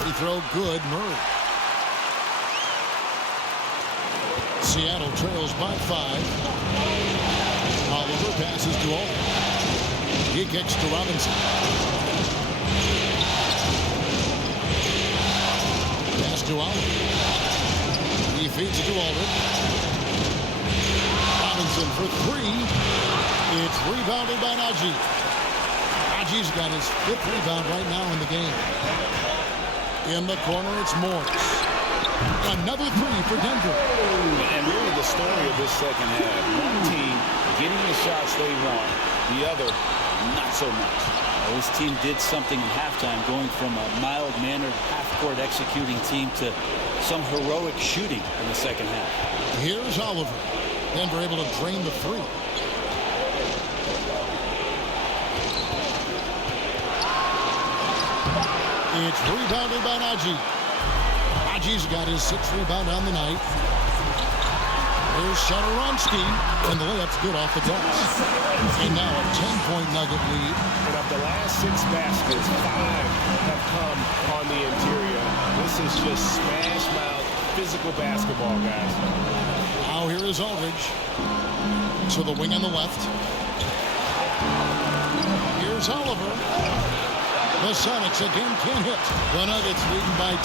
Free throw good, Murray. Seattle trails by 5. Oliver passes to Aldridge. He kicks to Robinson. Pass to Oliver. He feeds it to Aldridge. Robinson for 3. It's rebounded by Najee. Najee's got his 5th rebound right now in the game. In the corner, it's Morris. Another 3 for Denver. And really the story of this second half. One team getting the shots they want, the other not so much. Well, this team did something in halftime, going from a mild-mannered half-court executing team to some heroic shooting in the second half. Here's Oliver. Denver able to drain the 3. It's rebounded by Najee. Najee's got his 6th rebound on the night. Here's Satoransky, and the layup's good off the glass. And now a 10-point Nugget lead. And of the last 6 baskets, 5 have come on the interior. This is just smash mouth physical basketball, guys. Now here is Aldridge to the wing on the left. Here's Oliver. The Sonics again can't hit. The Nuggets leading by 10.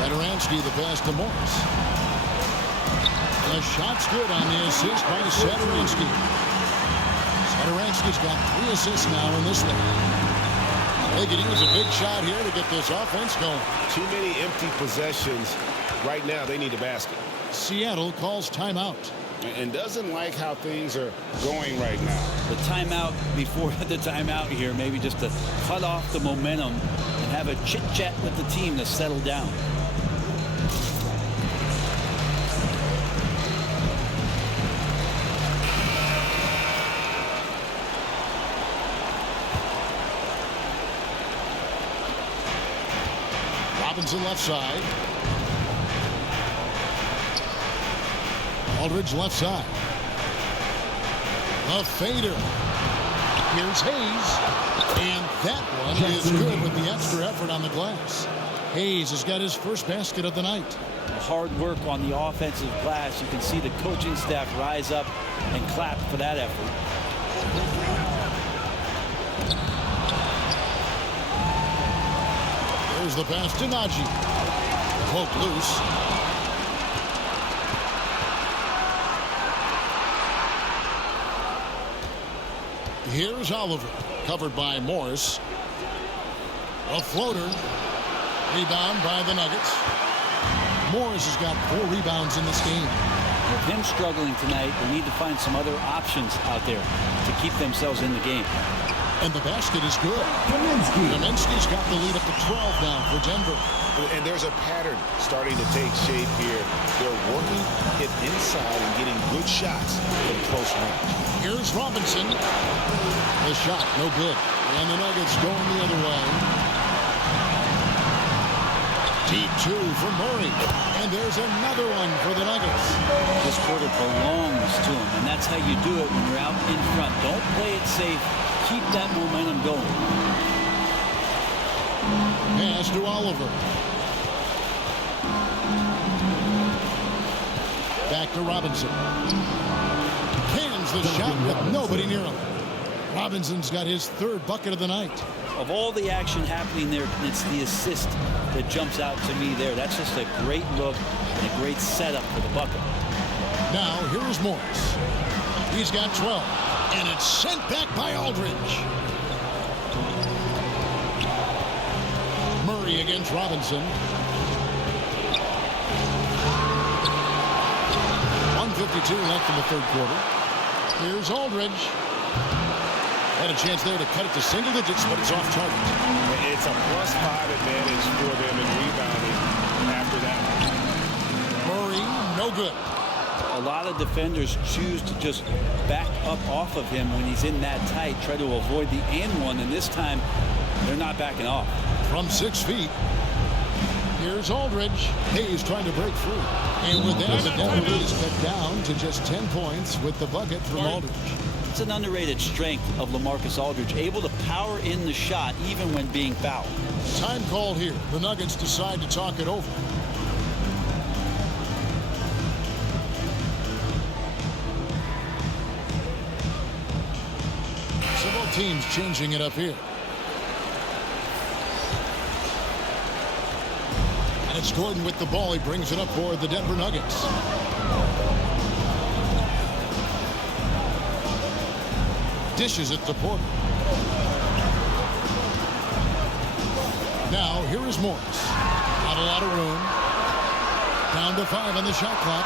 Satoransky the pass to Morris. The shot's good on the assist by Satoransky. Satoransky's got 3 assists now in this one. They could use a big shot here to get this offense going. Too many empty possessions. Right now, they need a basket. Seattle calls timeout. And doesn't like how things are going right now. The timeout before the timeout here, maybe just to cut off the momentum and have a chit-chat with the team to settle down. Robinson left side. Aldridge left side. A fader. Here's Hayes. And that one is good with the extra effort on the glass. Hayes has got his first basket of the night. Hard work on the offensive glass. You can see the coaching staff rise up and clap for that effort. There's the pass to Najee. Poked loose. Here's Oliver, covered by Morris. A floater. Rebound by the Nuggets. Morris has got 4 rebounds in this game. With him struggling tonight, they need to find some other options out there to keep themselves in the game. And the basket is good. Kaminsky's got the lead up to 12 now for Denver. And there's a pattern starting to take shape here. They're working it inside and getting good shots from close range. Here's Robinson. The shot, no good. And the Nuggets going the other way. Deep two for Murray. And there's another one for the Nuggets. This quarter belongs to him, and that's how you do it when you're out in front. Don't play it safe. Keep that momentum going. Pass to Oliver. Back to Robinson. Cans the shot with nobody near him. Robinson's got his third bucket of the night. Of all the action happening there, it's the assist that jumps out to me there. That's just a great look and a great setup for the bucket. Now, here's Morris. He's got 12, and it's sent back by Aldridge. Murray against Robinson. 1:52 left in the third quarter. Here's Aldridge. Had a chance there to cut it to single digits, but it's off target. It's a +5 advantage for them in rebounding after that. Murray, no good. A lot of defenders choose to just back up off of him when he's in that tight, try to avoid the and one, and this time they're not backing off. From 6 feet, here's Aldridge. Hayes trying to break through. And with that, the Denver lead is cut down to just 10 points with the bucket from Aldridge. It's an underrated strength of LaMarcus Aldridge, able to power in the shot even when being fouled. Time called here. The Nuggets decide to talk it over. So both teams changing it up here. And it's Gordon with the ball. He brings it up for the Denver Nuggets. Dishes it to Porter. Now, here is Morris. Not a lot of room. Down to 5 on the shot clock.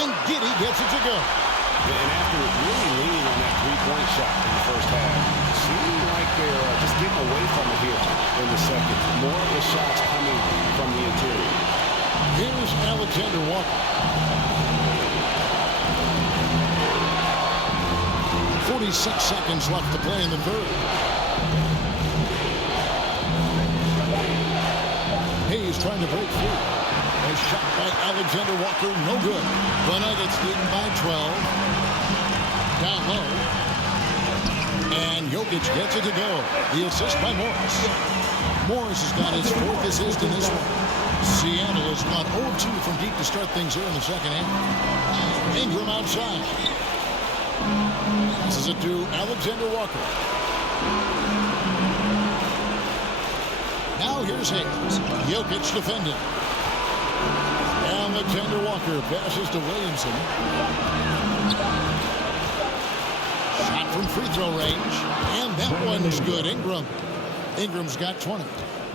And Giddey gets it to go. And after really leaning on that three-point shot in the first half, it seemed like they're just getting away from it here in the second. More of the shots coming from the interior. Here's Alexander Walker. 46 seconds left to play in the third. Hayes trying to break through. A shot by Alexander Walker, no good. The Nuggets leading by 12. Down low. And Jokic gets it to go. The assist by Morris. Morris has got his 4th assist in this one. Seattle has gone 0-2 from deep to start things here in the second half. Ingram outside. This is it to Alexander Walker. Now here's Hayes. Jokic defending. Alexander Walker passes to Williamson. Shot from free throw range. And that one's good. Ingram's got 20.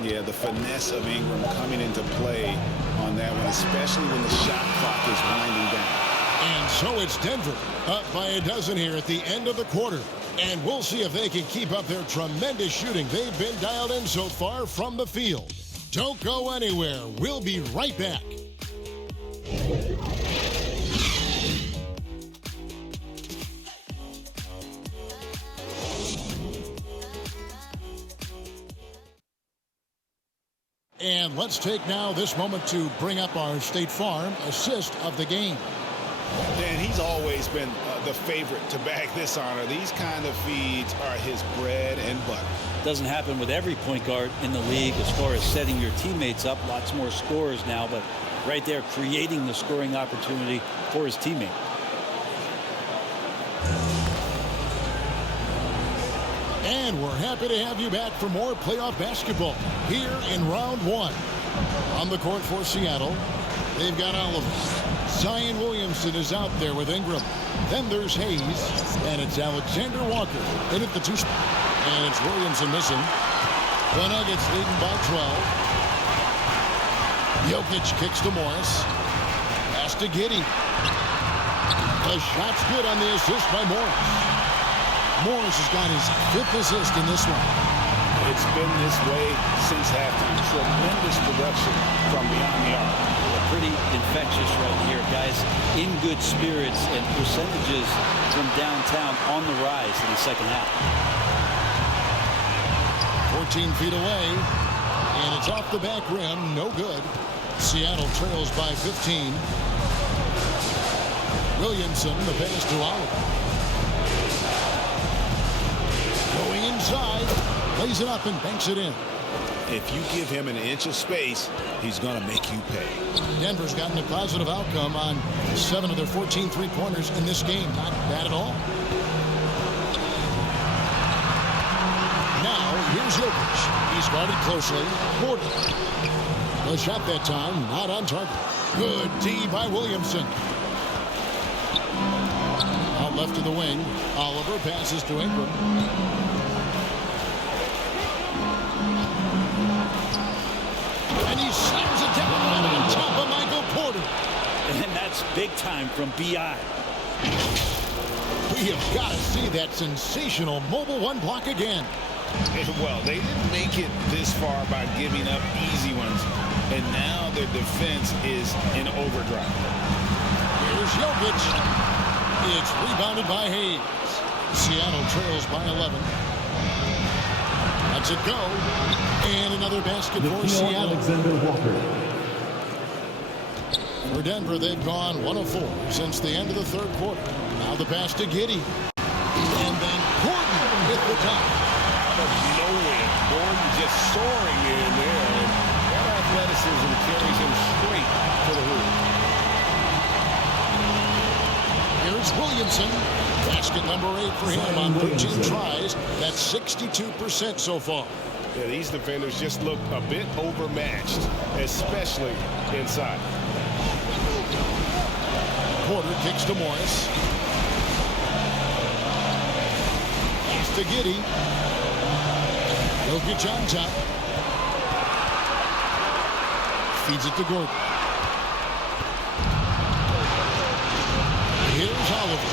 Yeah, the finesse of Ingram coming into play on that one, especially when the shot clock is winding down. And so it's Denver up by a dozen here at the end of the quarter. And we'll see if they can keep up their tremendous shooting they've been dialed in so far from the field. Don't go anywhere. We'll be right back. And let's take now this moment to bring up our State Farm assist of the game. And he's always been the favorite to bag this honor. These kind of feeds are his bread and butter. Doesn't happen with every point guard in the league as far as setting your teammates up. Lots more scorers now, but right there creating the scoring opportunity for his teammate. And we're happy to have you back for more playoff basketball here in round 1. On the court for Seattle, they've got Oliver. Zion Williamson is out there with Ingram. Then there's Hayes, and it's Alexander Walker in at the 2 spot. And it's Williamson missing. The Nuggets leading by 12. Jokic kicks to Morris. Pass to Giddey. The shot's good on the assist by Morris. Morris has got his 5th assist in this one. It's been this way since halftime. Tremendous production from beyond the arc. Pretty infectious right here, guys. In good spirits and percentages from downtown on the rise in the second half. 14 feet away. And it's off the back rim. No good. Seattle trails by 15. Williamson, the pass to Oliver. Going inside. Lays it up and banks it in. If you give him an inch of space, he's going to make you pay. Denver's gotten a positive outcome on 7 of their 14 three-pointers in this game. Not bad at all. Now, here's Jokic. He's guarded closely. Porter. The shot that time, not on target. Good D by Williamson. Out left to the wing. Oliver passes to Ingram. And he slams it down right on top of Michael Porter. And that's big time from B.I. We have got to see that sensational mobile one block again. Well, they didn't make it this far by giving up easy ones. And now their defense is in overdrive. Here's Jokic. It's rebounded by Hayes. Seattle trails by 11. Lets it go. And another basket for Seattle. For Denver, they've gone 1 of 4 since the end of the third quarter. Now the pass to Giddey. And then Gordon with the top. Out of nowhere, Gordon just soaring in there. And that athleticism carries him straight to the hoop. Here's Williamson. Basket number 8 for him on 13 tries. That's 62% so far. Yeah, these defenders just look a bit overmatched, especially inside. Porter kicks to Morris. Pass to Giddey. Jokic on top. Feeds it to Gordon. Here's Oliver.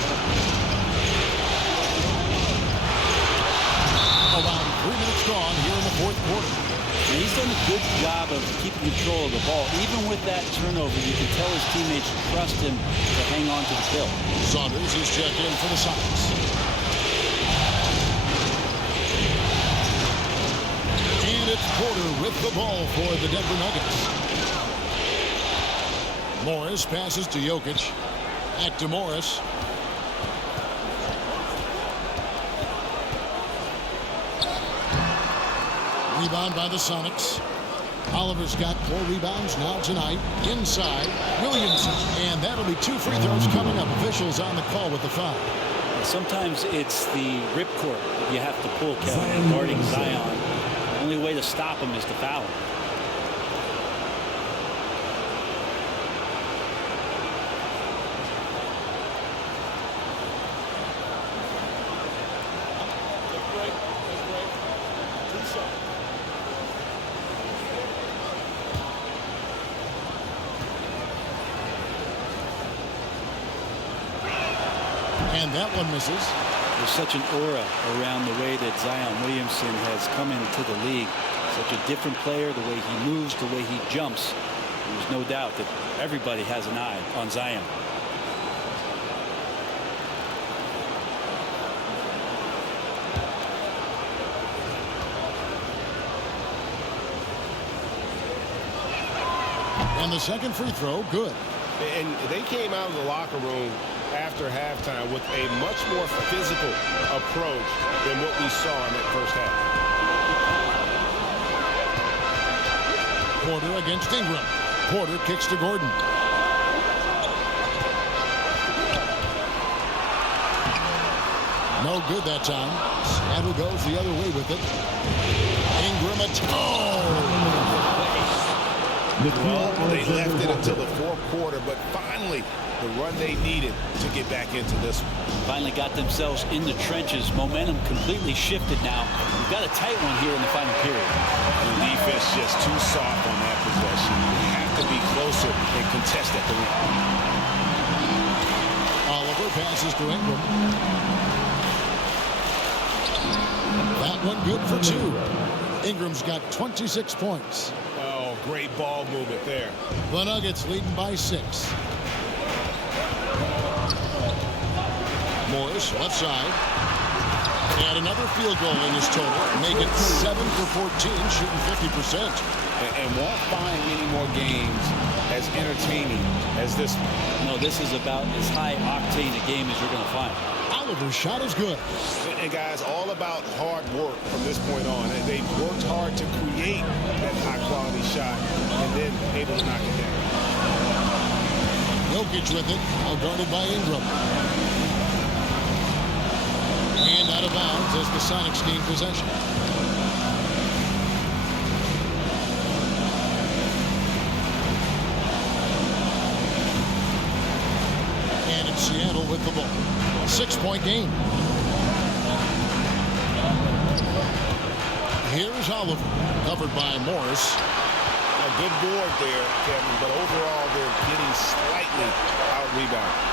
Around 3 minutes gone here in the fourth quarter. And he's done a good job of keeping control of the ball. Even with that turnover, you can tell his teammates trust him to hang on to the kill. Saunders is checked in for the Sonics. And it's Porter with the ball for the Denver Nuggets. Morris passes to Jokic. Back to Morris. Rebound by the Sonics. Oliver's got 4 rebounds now tonight. Inside, Williamson. And that'll be 2 free throws coming up. Officials on the call with the foul. Sometimes it's the ripcord you have to pull, Kevin, guarding Zion. The only way to stop him is to foul him. And that one misses. There's such an aura around the way that Zion Williamson has come into the league. Such a different player, the way he moves, the way he jumps. There's no doubt that everybody has an eye on Zion. And the second free throw, good. And they came out of the locker room after halftime with a much more physical approach than what we saw in that first half. Porter against Ingram. Porter kicks to Gordon. No good that time. Seattle goes the other way with it. Ingram a Well, they left it until the fourth quarter, but finally the run they needed to get back into this one. Finally got themselves in the trenches. Momentum completely shifted now. We've got a tight one here in the final period. The defense just too soft on that possession. You have to be closer and contest at the rim. Oliver passes to Ingram. That one good for 2. Ingram's got 26 points. Oh, great ball movement there. The Nuggets leading by 6. Morris left side. And another field goal in his total. Make it 7 for 14, shooting 50%. And won't find many more games as entertaining as this one. No, this is about as high octane a game as you're going to find. Oliver's shot is good. And guys, all about hard work from this point on. And they've worked hard to create that high-quality shot and then able to knock it down. Jokic with it, now guarded by Ingram. And out of bounds as the Sonics gain possession. And it's Seattle with the ball. 6-point game. Here's Oliver, covered by Morris. A good board there, Kevin, but overall they're getting slightly out-rebounded.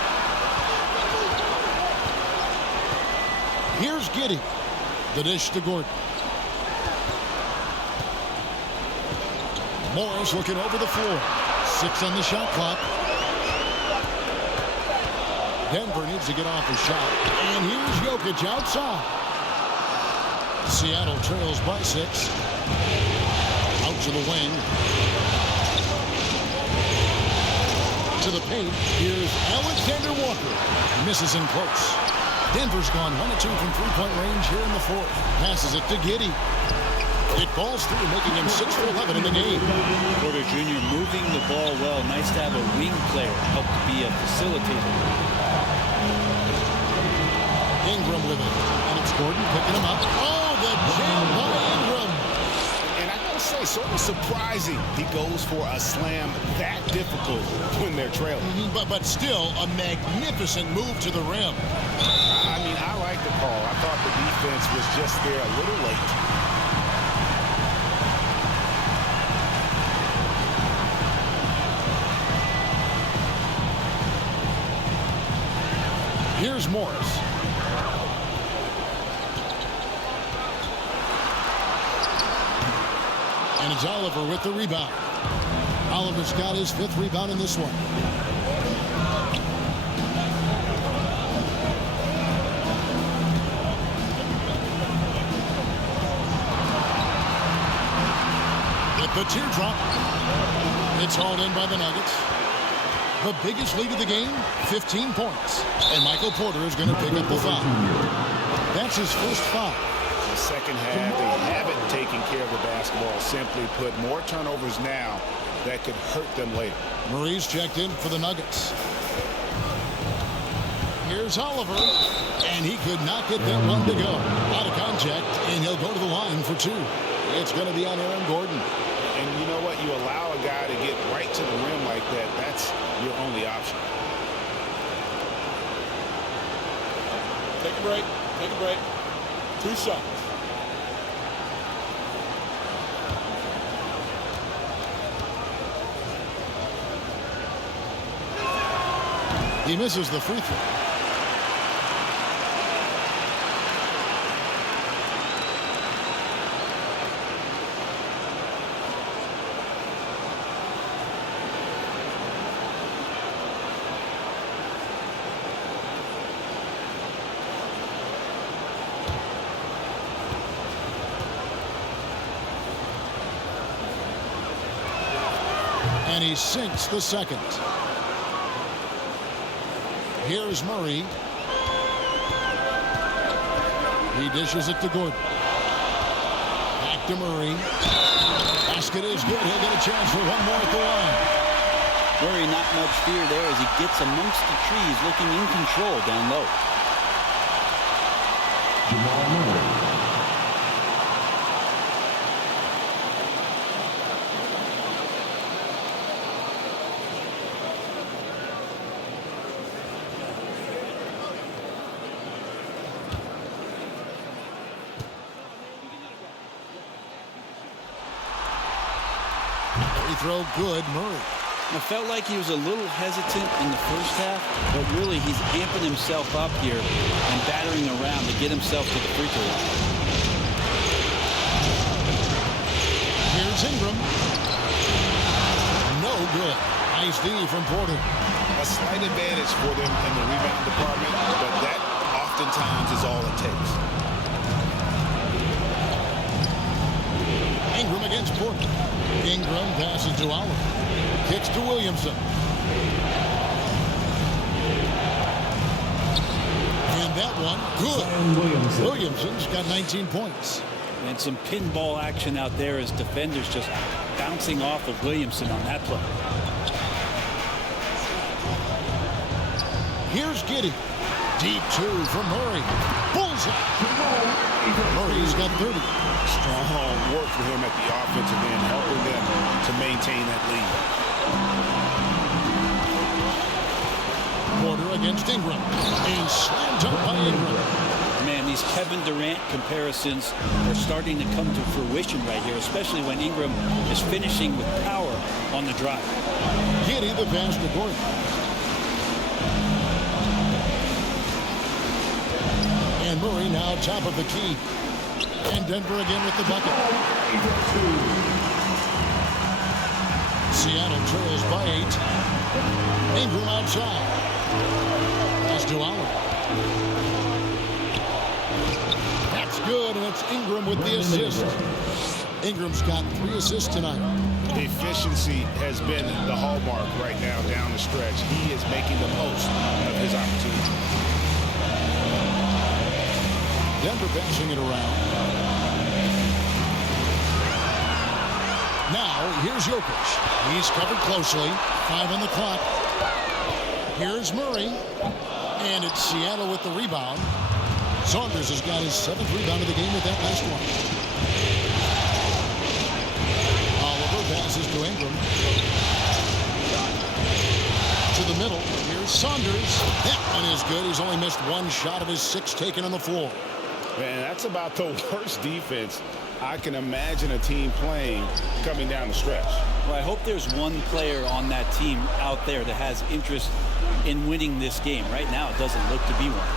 Here's Giddey. The dish to Gordon. Morris looking over the floor. 6 on the shot clock. Denver needs to get off his shot. And here's Jokic outside. Seattle trails by 6. Out to the wing. To the paint. Here's Alexander Walker. Misses in close. Denver's gone 1 of 2 from three-point range here in the fourth. Passes it to Giddey. It falls through, making him 6 for 11 in the game. Porter Jr. moving the ball well. Nice to have a wing player help to be a facilitator. Ingram with it. And it's Gordon picking him up. Oh, the jam by Ingram. And I gotta say, sort of surprising he goes for a slam that difficult when they're trailing. But still, a magnificent move to the rim. I mean, I like the call. I thought the defense was just there a little late. Here's Morris. And it's Oliver with the rebound. Oliver's got his 5th rebound in this one. With the teardrop. It's hauled in by the Nuggets. The biggest lead of the game, 15 points. And Michael Porter is going to pick up the foul. That's his first foul. The second half, they haven't taken care of the basketball. Simply put, more turnovers now that could hurt them later. Murray's checked in for the Nuggets. Here's Oliver. And he could not get that one to go. Out of contact, and he'll go to the line for 2. It's going to be on Aaron Gordon. And you know what? You allow a guy to get right to the rim like that. That's your only option. Take a break. Take a break. 2 shots. He misses the free throw. And he sinks the second. Here's Murray. He dishes it to Gordon. Back to Murray. Basket is good. He'll get a chance for one more at the line. Murray, not much fear there as he gets amongst the trees, looking in control down low. Jamal Murray. Throw good, Murray. I felt like he was a little hesitant in the first half, but really he's amping himself up here and battering around to get himself to the free throw line. Here's Ingram. No good. Nice D from Porter. A slight advantage for them in the rebound department, but that oftentimes is all it takes. against Porter. Ingram passes to Oliver. Kicks to Williamson. And that one, good. Williamson's got 19 points. And some pinball action out there as defenders just bouncing off of Williamson on that play. Here's Giddey. Deep two from Murray. Bullseye. Murray's got 30. Strong work for him at the offensive end, helping them to maintain that lead. Porter against Ingram. And slammed up by Ingram. Man, these Kevin Durant comparisons are starting to come to fruition right here, especially when Ingram is finishing with power on the drive. Giddey the pass to Gordon. And Murray now top of the key. And Denver again with the bucket. Seattle trails by 8. Ingram outside. Pass to Oliver. That's good, and it's Ingram with the assist. Ingram's got 3 assists tonight. Efficiency has been the hallmark right now down the stretch. He is making the most of his opportunity. Denver passing it around. Now, here's Jokic. He's covered closely. 5 on the clock. Here's Murray. And it's Seattle with the rebound. Saunders has got his 7th rebound of the game with that last one. Oliver passes to Ingram. To the middle. Here's Saunders. That one is good. He's only missed 1 shot of his 6 taken on the floor. Man, that's about the worst defense I can imagine a team playing coming down the stretch. Well, I hope there's one player on that team out there that has interest in winning this game. Right now, it doesn't look to be one.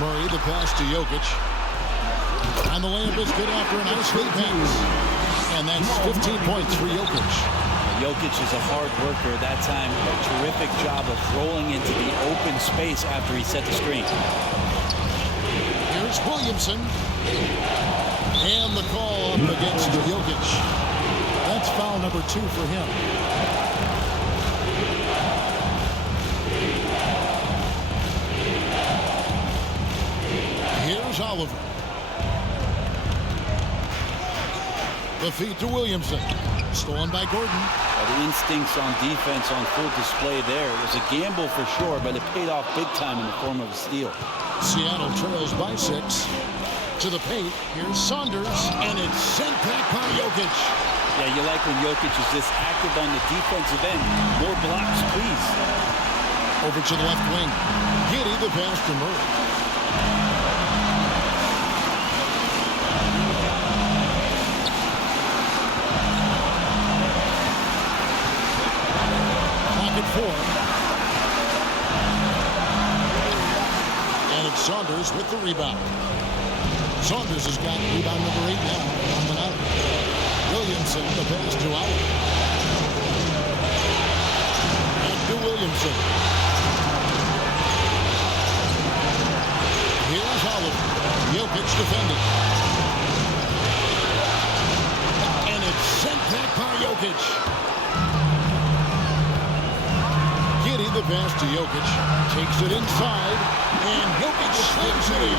Murray, the pass to Jokic. And the layup is good after a nice lead pass. And that's 15 points for Jokic. Jokic is a hard worker. That time, a terrific job of rolling into the open space after he set the screen. Here's Williamson. And the call up against Jokic. That's foul number 2 for him. Here's Oliver. The feed to Williamson. Stolen by Gordon. The instincts on defense on full display there. It was a gamble for sure, but it paid off big time in the form of a steal. Seattle trails by 6. To the paint. Here's Saunders. And it's sent back by Jokic. Yeah, you like when Jokic is this active on the defensive end. More blocks, please. Over to the left wing. Giddey the pass to Murray. Pocket 4. And it's Saunders with the rebound. Saunders has got rebound number 8 now on the night. Williamson, the pass to Oliver. And to Williamson. Here's Oliver. Jokic defending. And it's sent back by Jokic. Giddey the pass to Jokic. Takes it inside. And Jokic slams it in.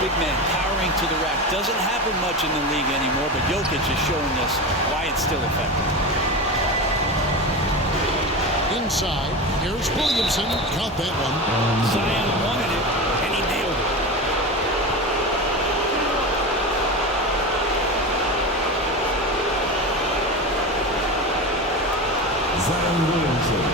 Big man powering to the rack. Doesn't happen much in the league anymore, but Jokic is showing us why it's still effective. Inside, here's Williamson. Caught that one. Zion wanted it, and he nailed it. Zion Williamson.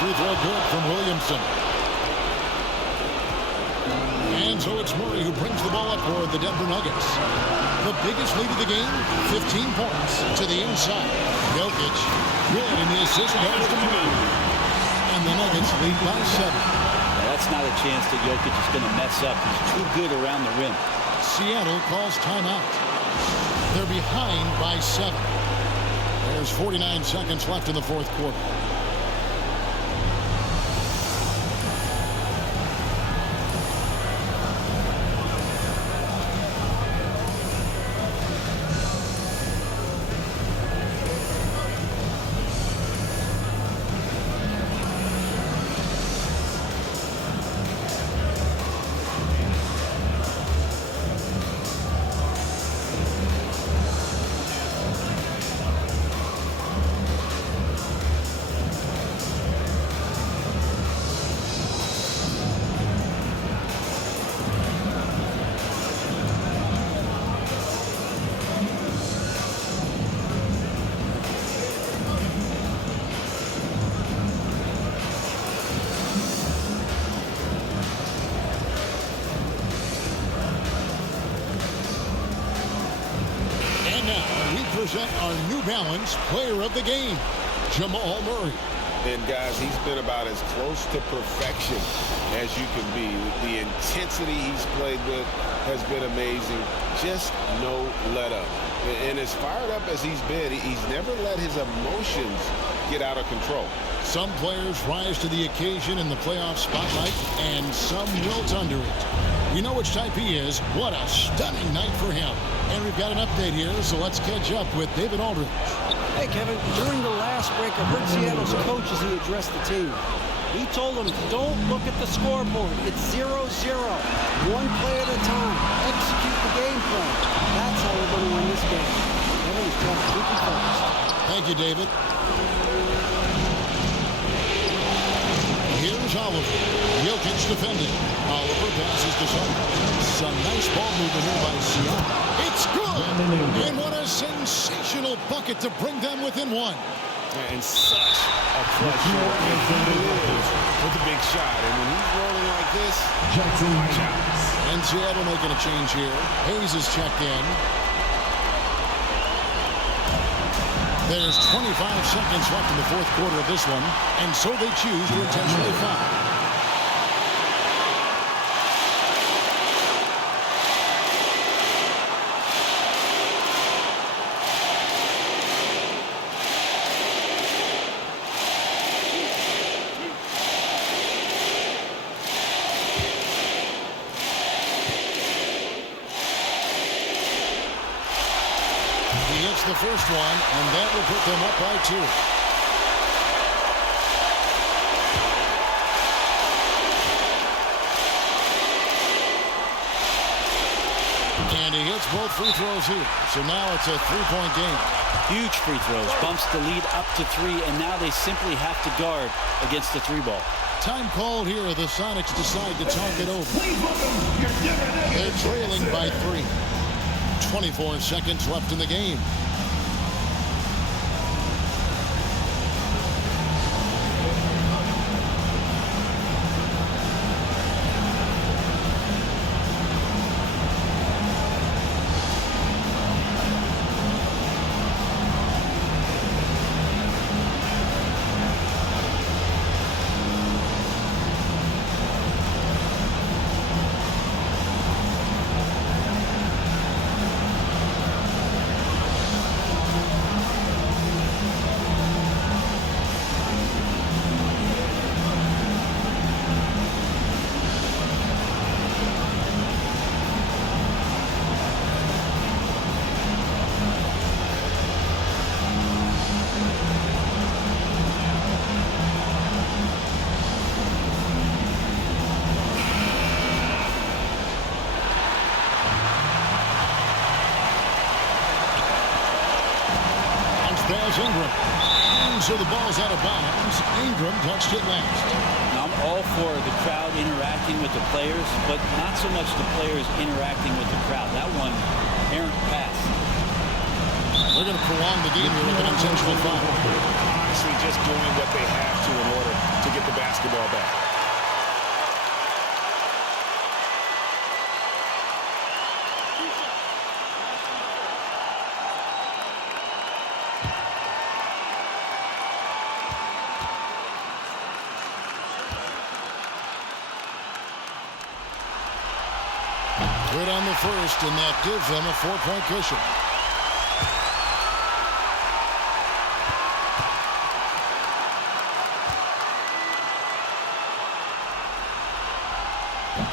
Free throw good from Williamson. And And so it's Murray who brings the ball up for the Denver Nuggets. The biggest lead of the game, 15 points to the inside. Jokic, good, and the assist goes to Murray. And the Nuggets lead by 7. That's not a chance that Jokic is going to mess up. He's too good around the rim. Seattle calls timeout. They're behind by 7. There's 49 seconds left in the fourth quarter. Present our New Balance player of the game, Jamal Murray. And guys, he's been about as close to perfection as you can be. The intensity he's played with has been amazing. Just no let up. And as fired up as he's been, he's never let his emotions get out of control. Some players rise to the occasion in the playoff spotlight, and some wilt under it. We know which type he is. What a stunning night for him. And we've got an update here, so let's catch up with David Aldridge. Hey, Kevin, during the last break, I heard Seattle's coach as he addressed the team. He told them, don't look at the scoreboard. It's 0-0. One play at a time. Execute the game plan. That's how we're going to win this game. Kevin, he's trying to keep you focused. Thank you, David. Here's Oliver. Jokic defending. Oliver passes to Suns. Some nice ball movement here by Seattle. It's good! And what a sensational bucket to bring them within 1. And such a clutch shot with a big shot. And when he's rolling like this, watch out. And Seattle making a change here. Hayes is checked in. There's 25 seconds left in the fourth quarter of this one, and so they choose to intentionally foul. The first one, and that will put them up by 2. And he hits both free throws here. So now it's a 3-point game. Huge free throws. Bumps the lead up to 3, and now they simply have to guard against the 3-ball. Time called here. The Sonics decide to talk it over. They're trailing by 3. 24 seconds left in the game. Ingram. And so the ball's out of bounds. Ingram touched it last. Now I'm all for the crowd interacting with the players, but not so much the players interacting with the crowd. That one, errant pass. They're going to prolong the game here with an intentional foul. Honestly, just doing what they have to in order to get the basketball back. Good on the first, and that gives them a 4-point cushion.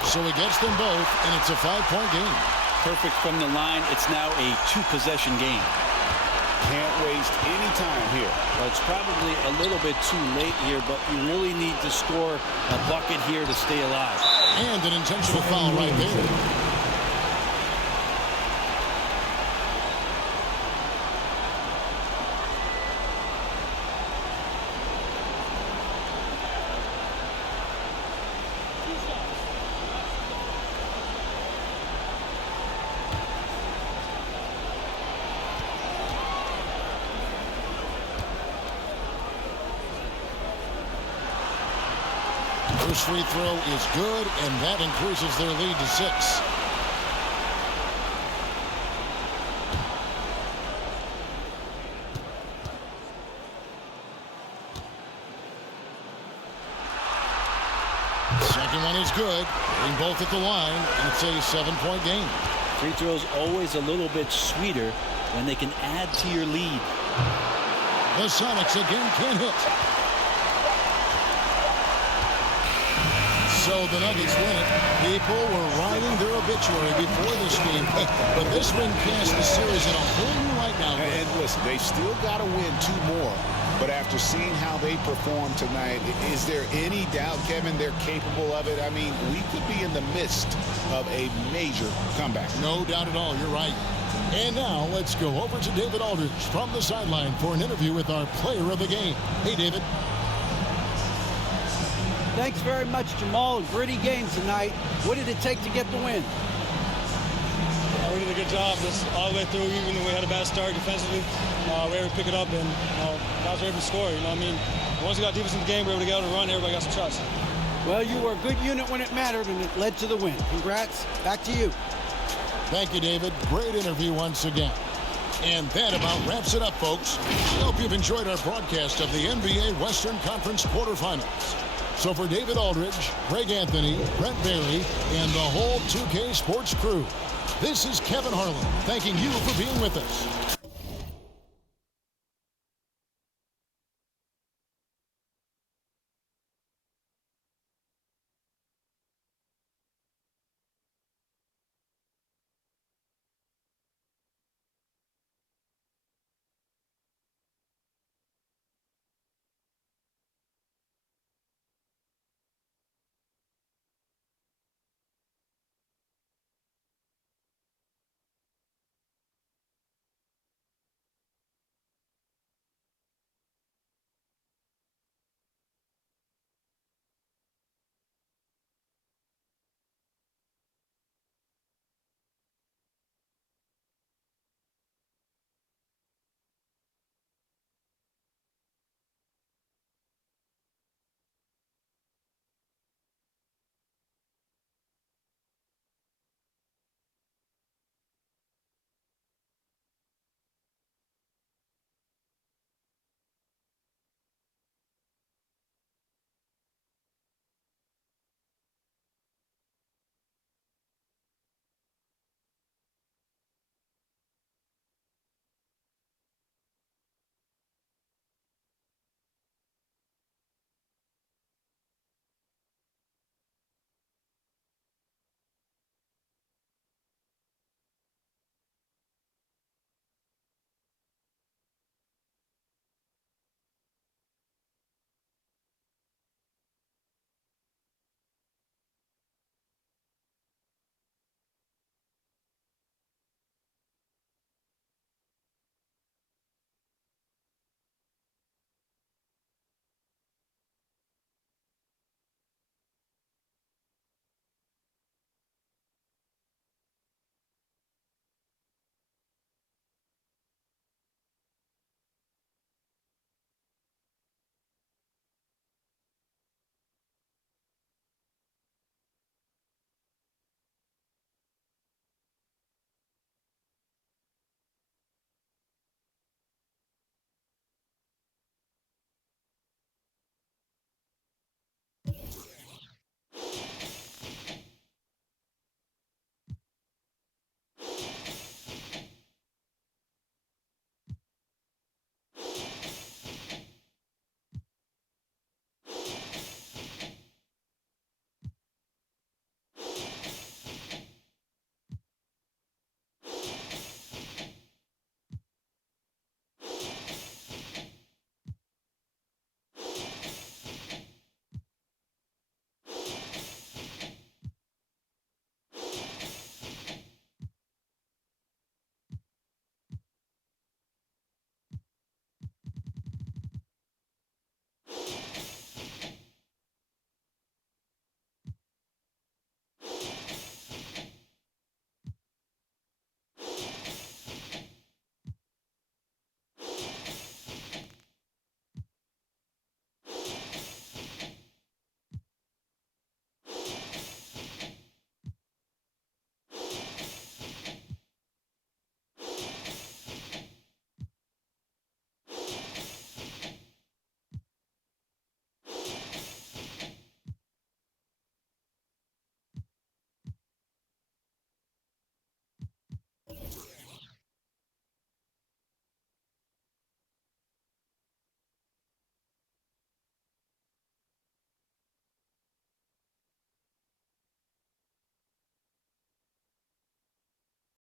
So he gets them both, and it's a 5-point game. Perfect from the line. It's now a 2-possession game. Can't waste any time here. Well, it's probably a little bit too late here, but you really need to score a bucket here to stay alive. And an intentional foul right there. First free throw is good, and that increases their lead to 6. Second one is good. Getting both at the line, and it's a 7-point game. Free throws always a little bit sweeter when they can add to your lead. The Sonics again can't hit. So the Nuggets win it. People were writing their obituary before this game, but this win casts the series in a whole new light now. And listen, they still got to win 2 more. But after seeing how they performed tonight, is there any doubt, Kevin, they're capable of it? I mean, we could be in the midst of a major comeback. No doubt at all. You're right. And now let's go over to David Aldridge from the sideline for an interview with our player of the game. Hey, David. Thanks very much, Jamal. Gritty game tonight. What did it take to get the win? We did a good job just all the way through. Even though we had a bad start defensively, we were able to pick it up, and guys were able to score. You know what I mean? Once we got defense in the game, we were able to get out and run. Everybody got some shots. Well, you were a good unit when it mattered, and it led to the win. Congrats. Back to you. Thank you, David. Great interview once again. And that about wraps it up, folks. We hope you've enjoyed our broadcast of the NBA Western Conference quarterfinals. So for David Aldridge, Greg Anthony, Brent Barry, and the whole 2K Sports crew, this is Kevin Harlan thanking you for being with us.